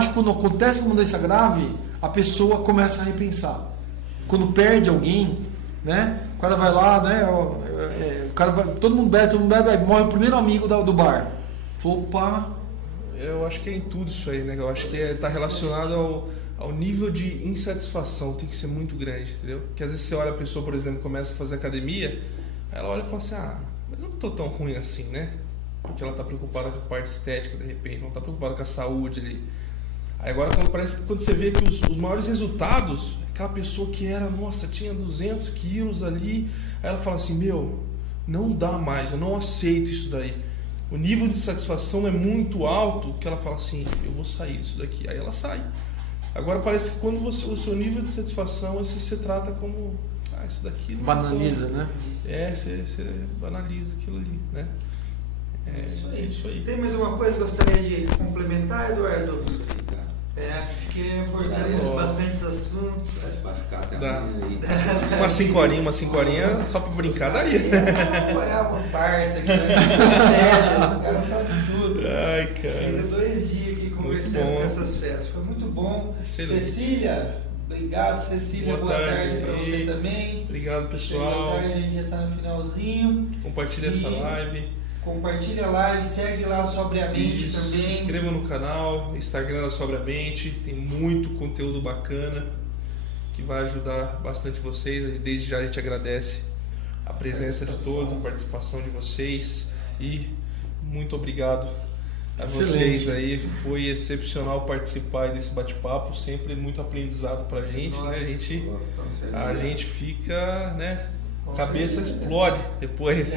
que quando acontece uma doença grave, a pessoa começa a repensar. Quando perde alguém, né? O cara vai lá, né? O cara vai, todo mundo bebe, morre o primeiro amigo do bar. Opa! Eu acho que é em tudo isso aí, né? Eu acho que está relacionado ao nível de insatisfação, tem que ser muito grande, entendeu? Porque às vezes você olha a pessoa, por exemplo, começa a fazer academia, ela olha e fala assim, mas eu não tô tão ruim assim, né? Porque ela tá preocupada com a parte estética, de repente, não tá preocupada com a saúde ali. Aí agora parece que quando você vê que os maiores resultados, aquela pessoa que era, nossa, tinha 200 quilos ali, aí ela fala assim, não dá mais, eu não aceito isso daí. O nível de satisfação é muito alto que ela fala assim, eu vou sair disso daqui. Aí ela sai. Agora parece que quando o seu nível de satisfação você trata como, isso daqui... Banaliza, né? Você banaliza aquilo ali, né? É isso aí. Tem mais alguma coisa que gostaria de complementar, Eduardo? Isso aí, cara. Porque abordamos bastantes assuntos. Vai ficar até Dá. amanhã aí. Uma 5 horinhas só pra brincar daria. É uma parça aqui, né? Os caras sabem tudo. Ai, cara. Ainda 2 dias aqui conversando com essas feras. Foi muito bom. Excelente. Cecília, obrigado, Cecília. Boa tarde para você também. Obrigado, pessoal. Boa tarde, a gente já está no finalzinho. Compartilha essa live. Compartilha a live, segue lá o Sobriamente também. Se inscreva no canal, Instagram da Sobriamente, tem muito conteúdo bacana que vai ajudar bastante vocês. Desde já a gente agradece a presença de todos, a participação de vocês e muito obrigado a vocês aí. Foi excepcional participar desse bate-papo, sempre muito aprendizado pra gente, né? A gente fica, né? Cabeça explode depois.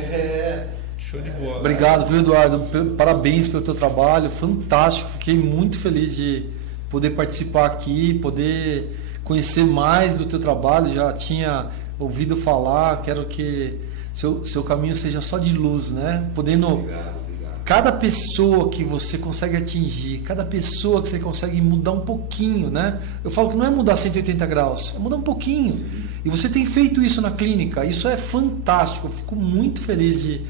Show de bola. Obrigado, viu, Eduardo? Parabéns pelo teu trabalho, fantástico. Fiquei muito feliz de poder participar aqui, poder conhecer mais do teu trabalho. Já tinha ouvido falar, quero que seu caminho seja só de luz, né? Podendo... Obrigado. Cada pessoa que você consegue atingir, cada pessoa que você consegue mudar um pouquinho, né? Eu falo que não é mudar 180 graus, é mudar um pouquinho. Sim. E você tem feito isso na clínica, isso é fantástico. Eu fico muito feliz de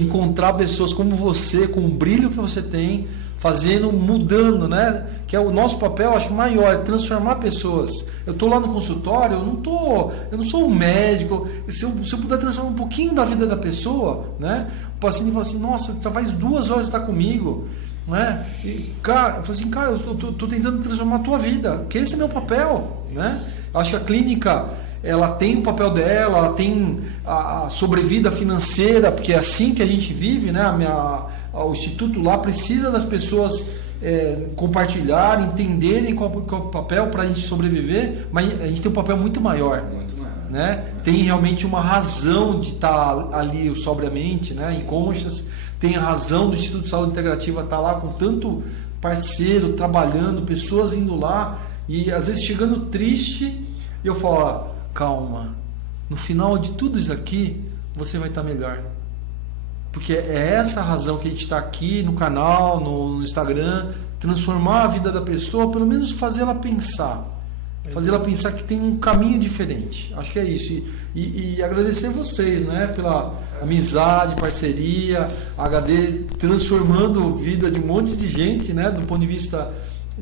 encontrar pessoas como você, com o brilho que você tem, fazendo, mudando, né? Que é o nosso papel, acho que maior, é transformar pessoas. Eu estou lá no consultório, eu não sou um médico. Se eu puder transformar um pouquinho da vida da pessoa, né? O paciente fala assim, nossa, faz 2 horas que está comigo, né? E, cara, eu falo assim, cara, eu estou tentando transformar a tua vida, porque esse é meu papel, né? Eu acho que a clínica, ela tem o papel dela, ela tem a sobrevida financeira, porque é assim que a gente vive, né? O Instituto lá precisa das pessoas compartilharem, entenderem qual é o papel para a gente sobreviver, mas a gente tem um papel muito maior. Né? Tem realmente uma razão de estar ali sobriamente, né? Em Conchas, tem a razão do Instituto de Saúde Integrativa estar lá com tanto parceiro trabalhando, pessoas indo lá e às vezes chegando triste, e eu falo, calma, no final de tudo isso aqui você vai estar melhor, porque é essa a razão que a gente está aqui no canal, no Instagram, transformar a vida da pessoa, pelo menos fazer ela pensar que tem um caminho diferente. Acho que é isso. E agradecer vocês, né, pela amizade, parceria, HD transformando a vida de um monte de gente, né, do ponto de vista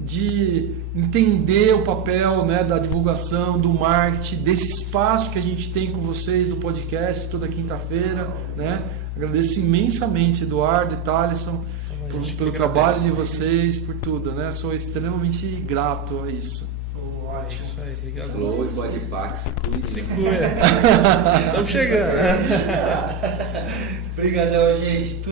de entender o papel, né, da divulgação, do marketing, desse espaço que a gente tem com vocês do podcast toda quinta-feira, né? Agradeço imensamente, Eduardo e Thalisson, pelo trabalho de vocês, por tudo, né? Sou extremamente grato a isso. É isso aí, obrigado. Flow e Podpah, se cuide. Se cuida. Estamos chegando. Obrigadão, gente.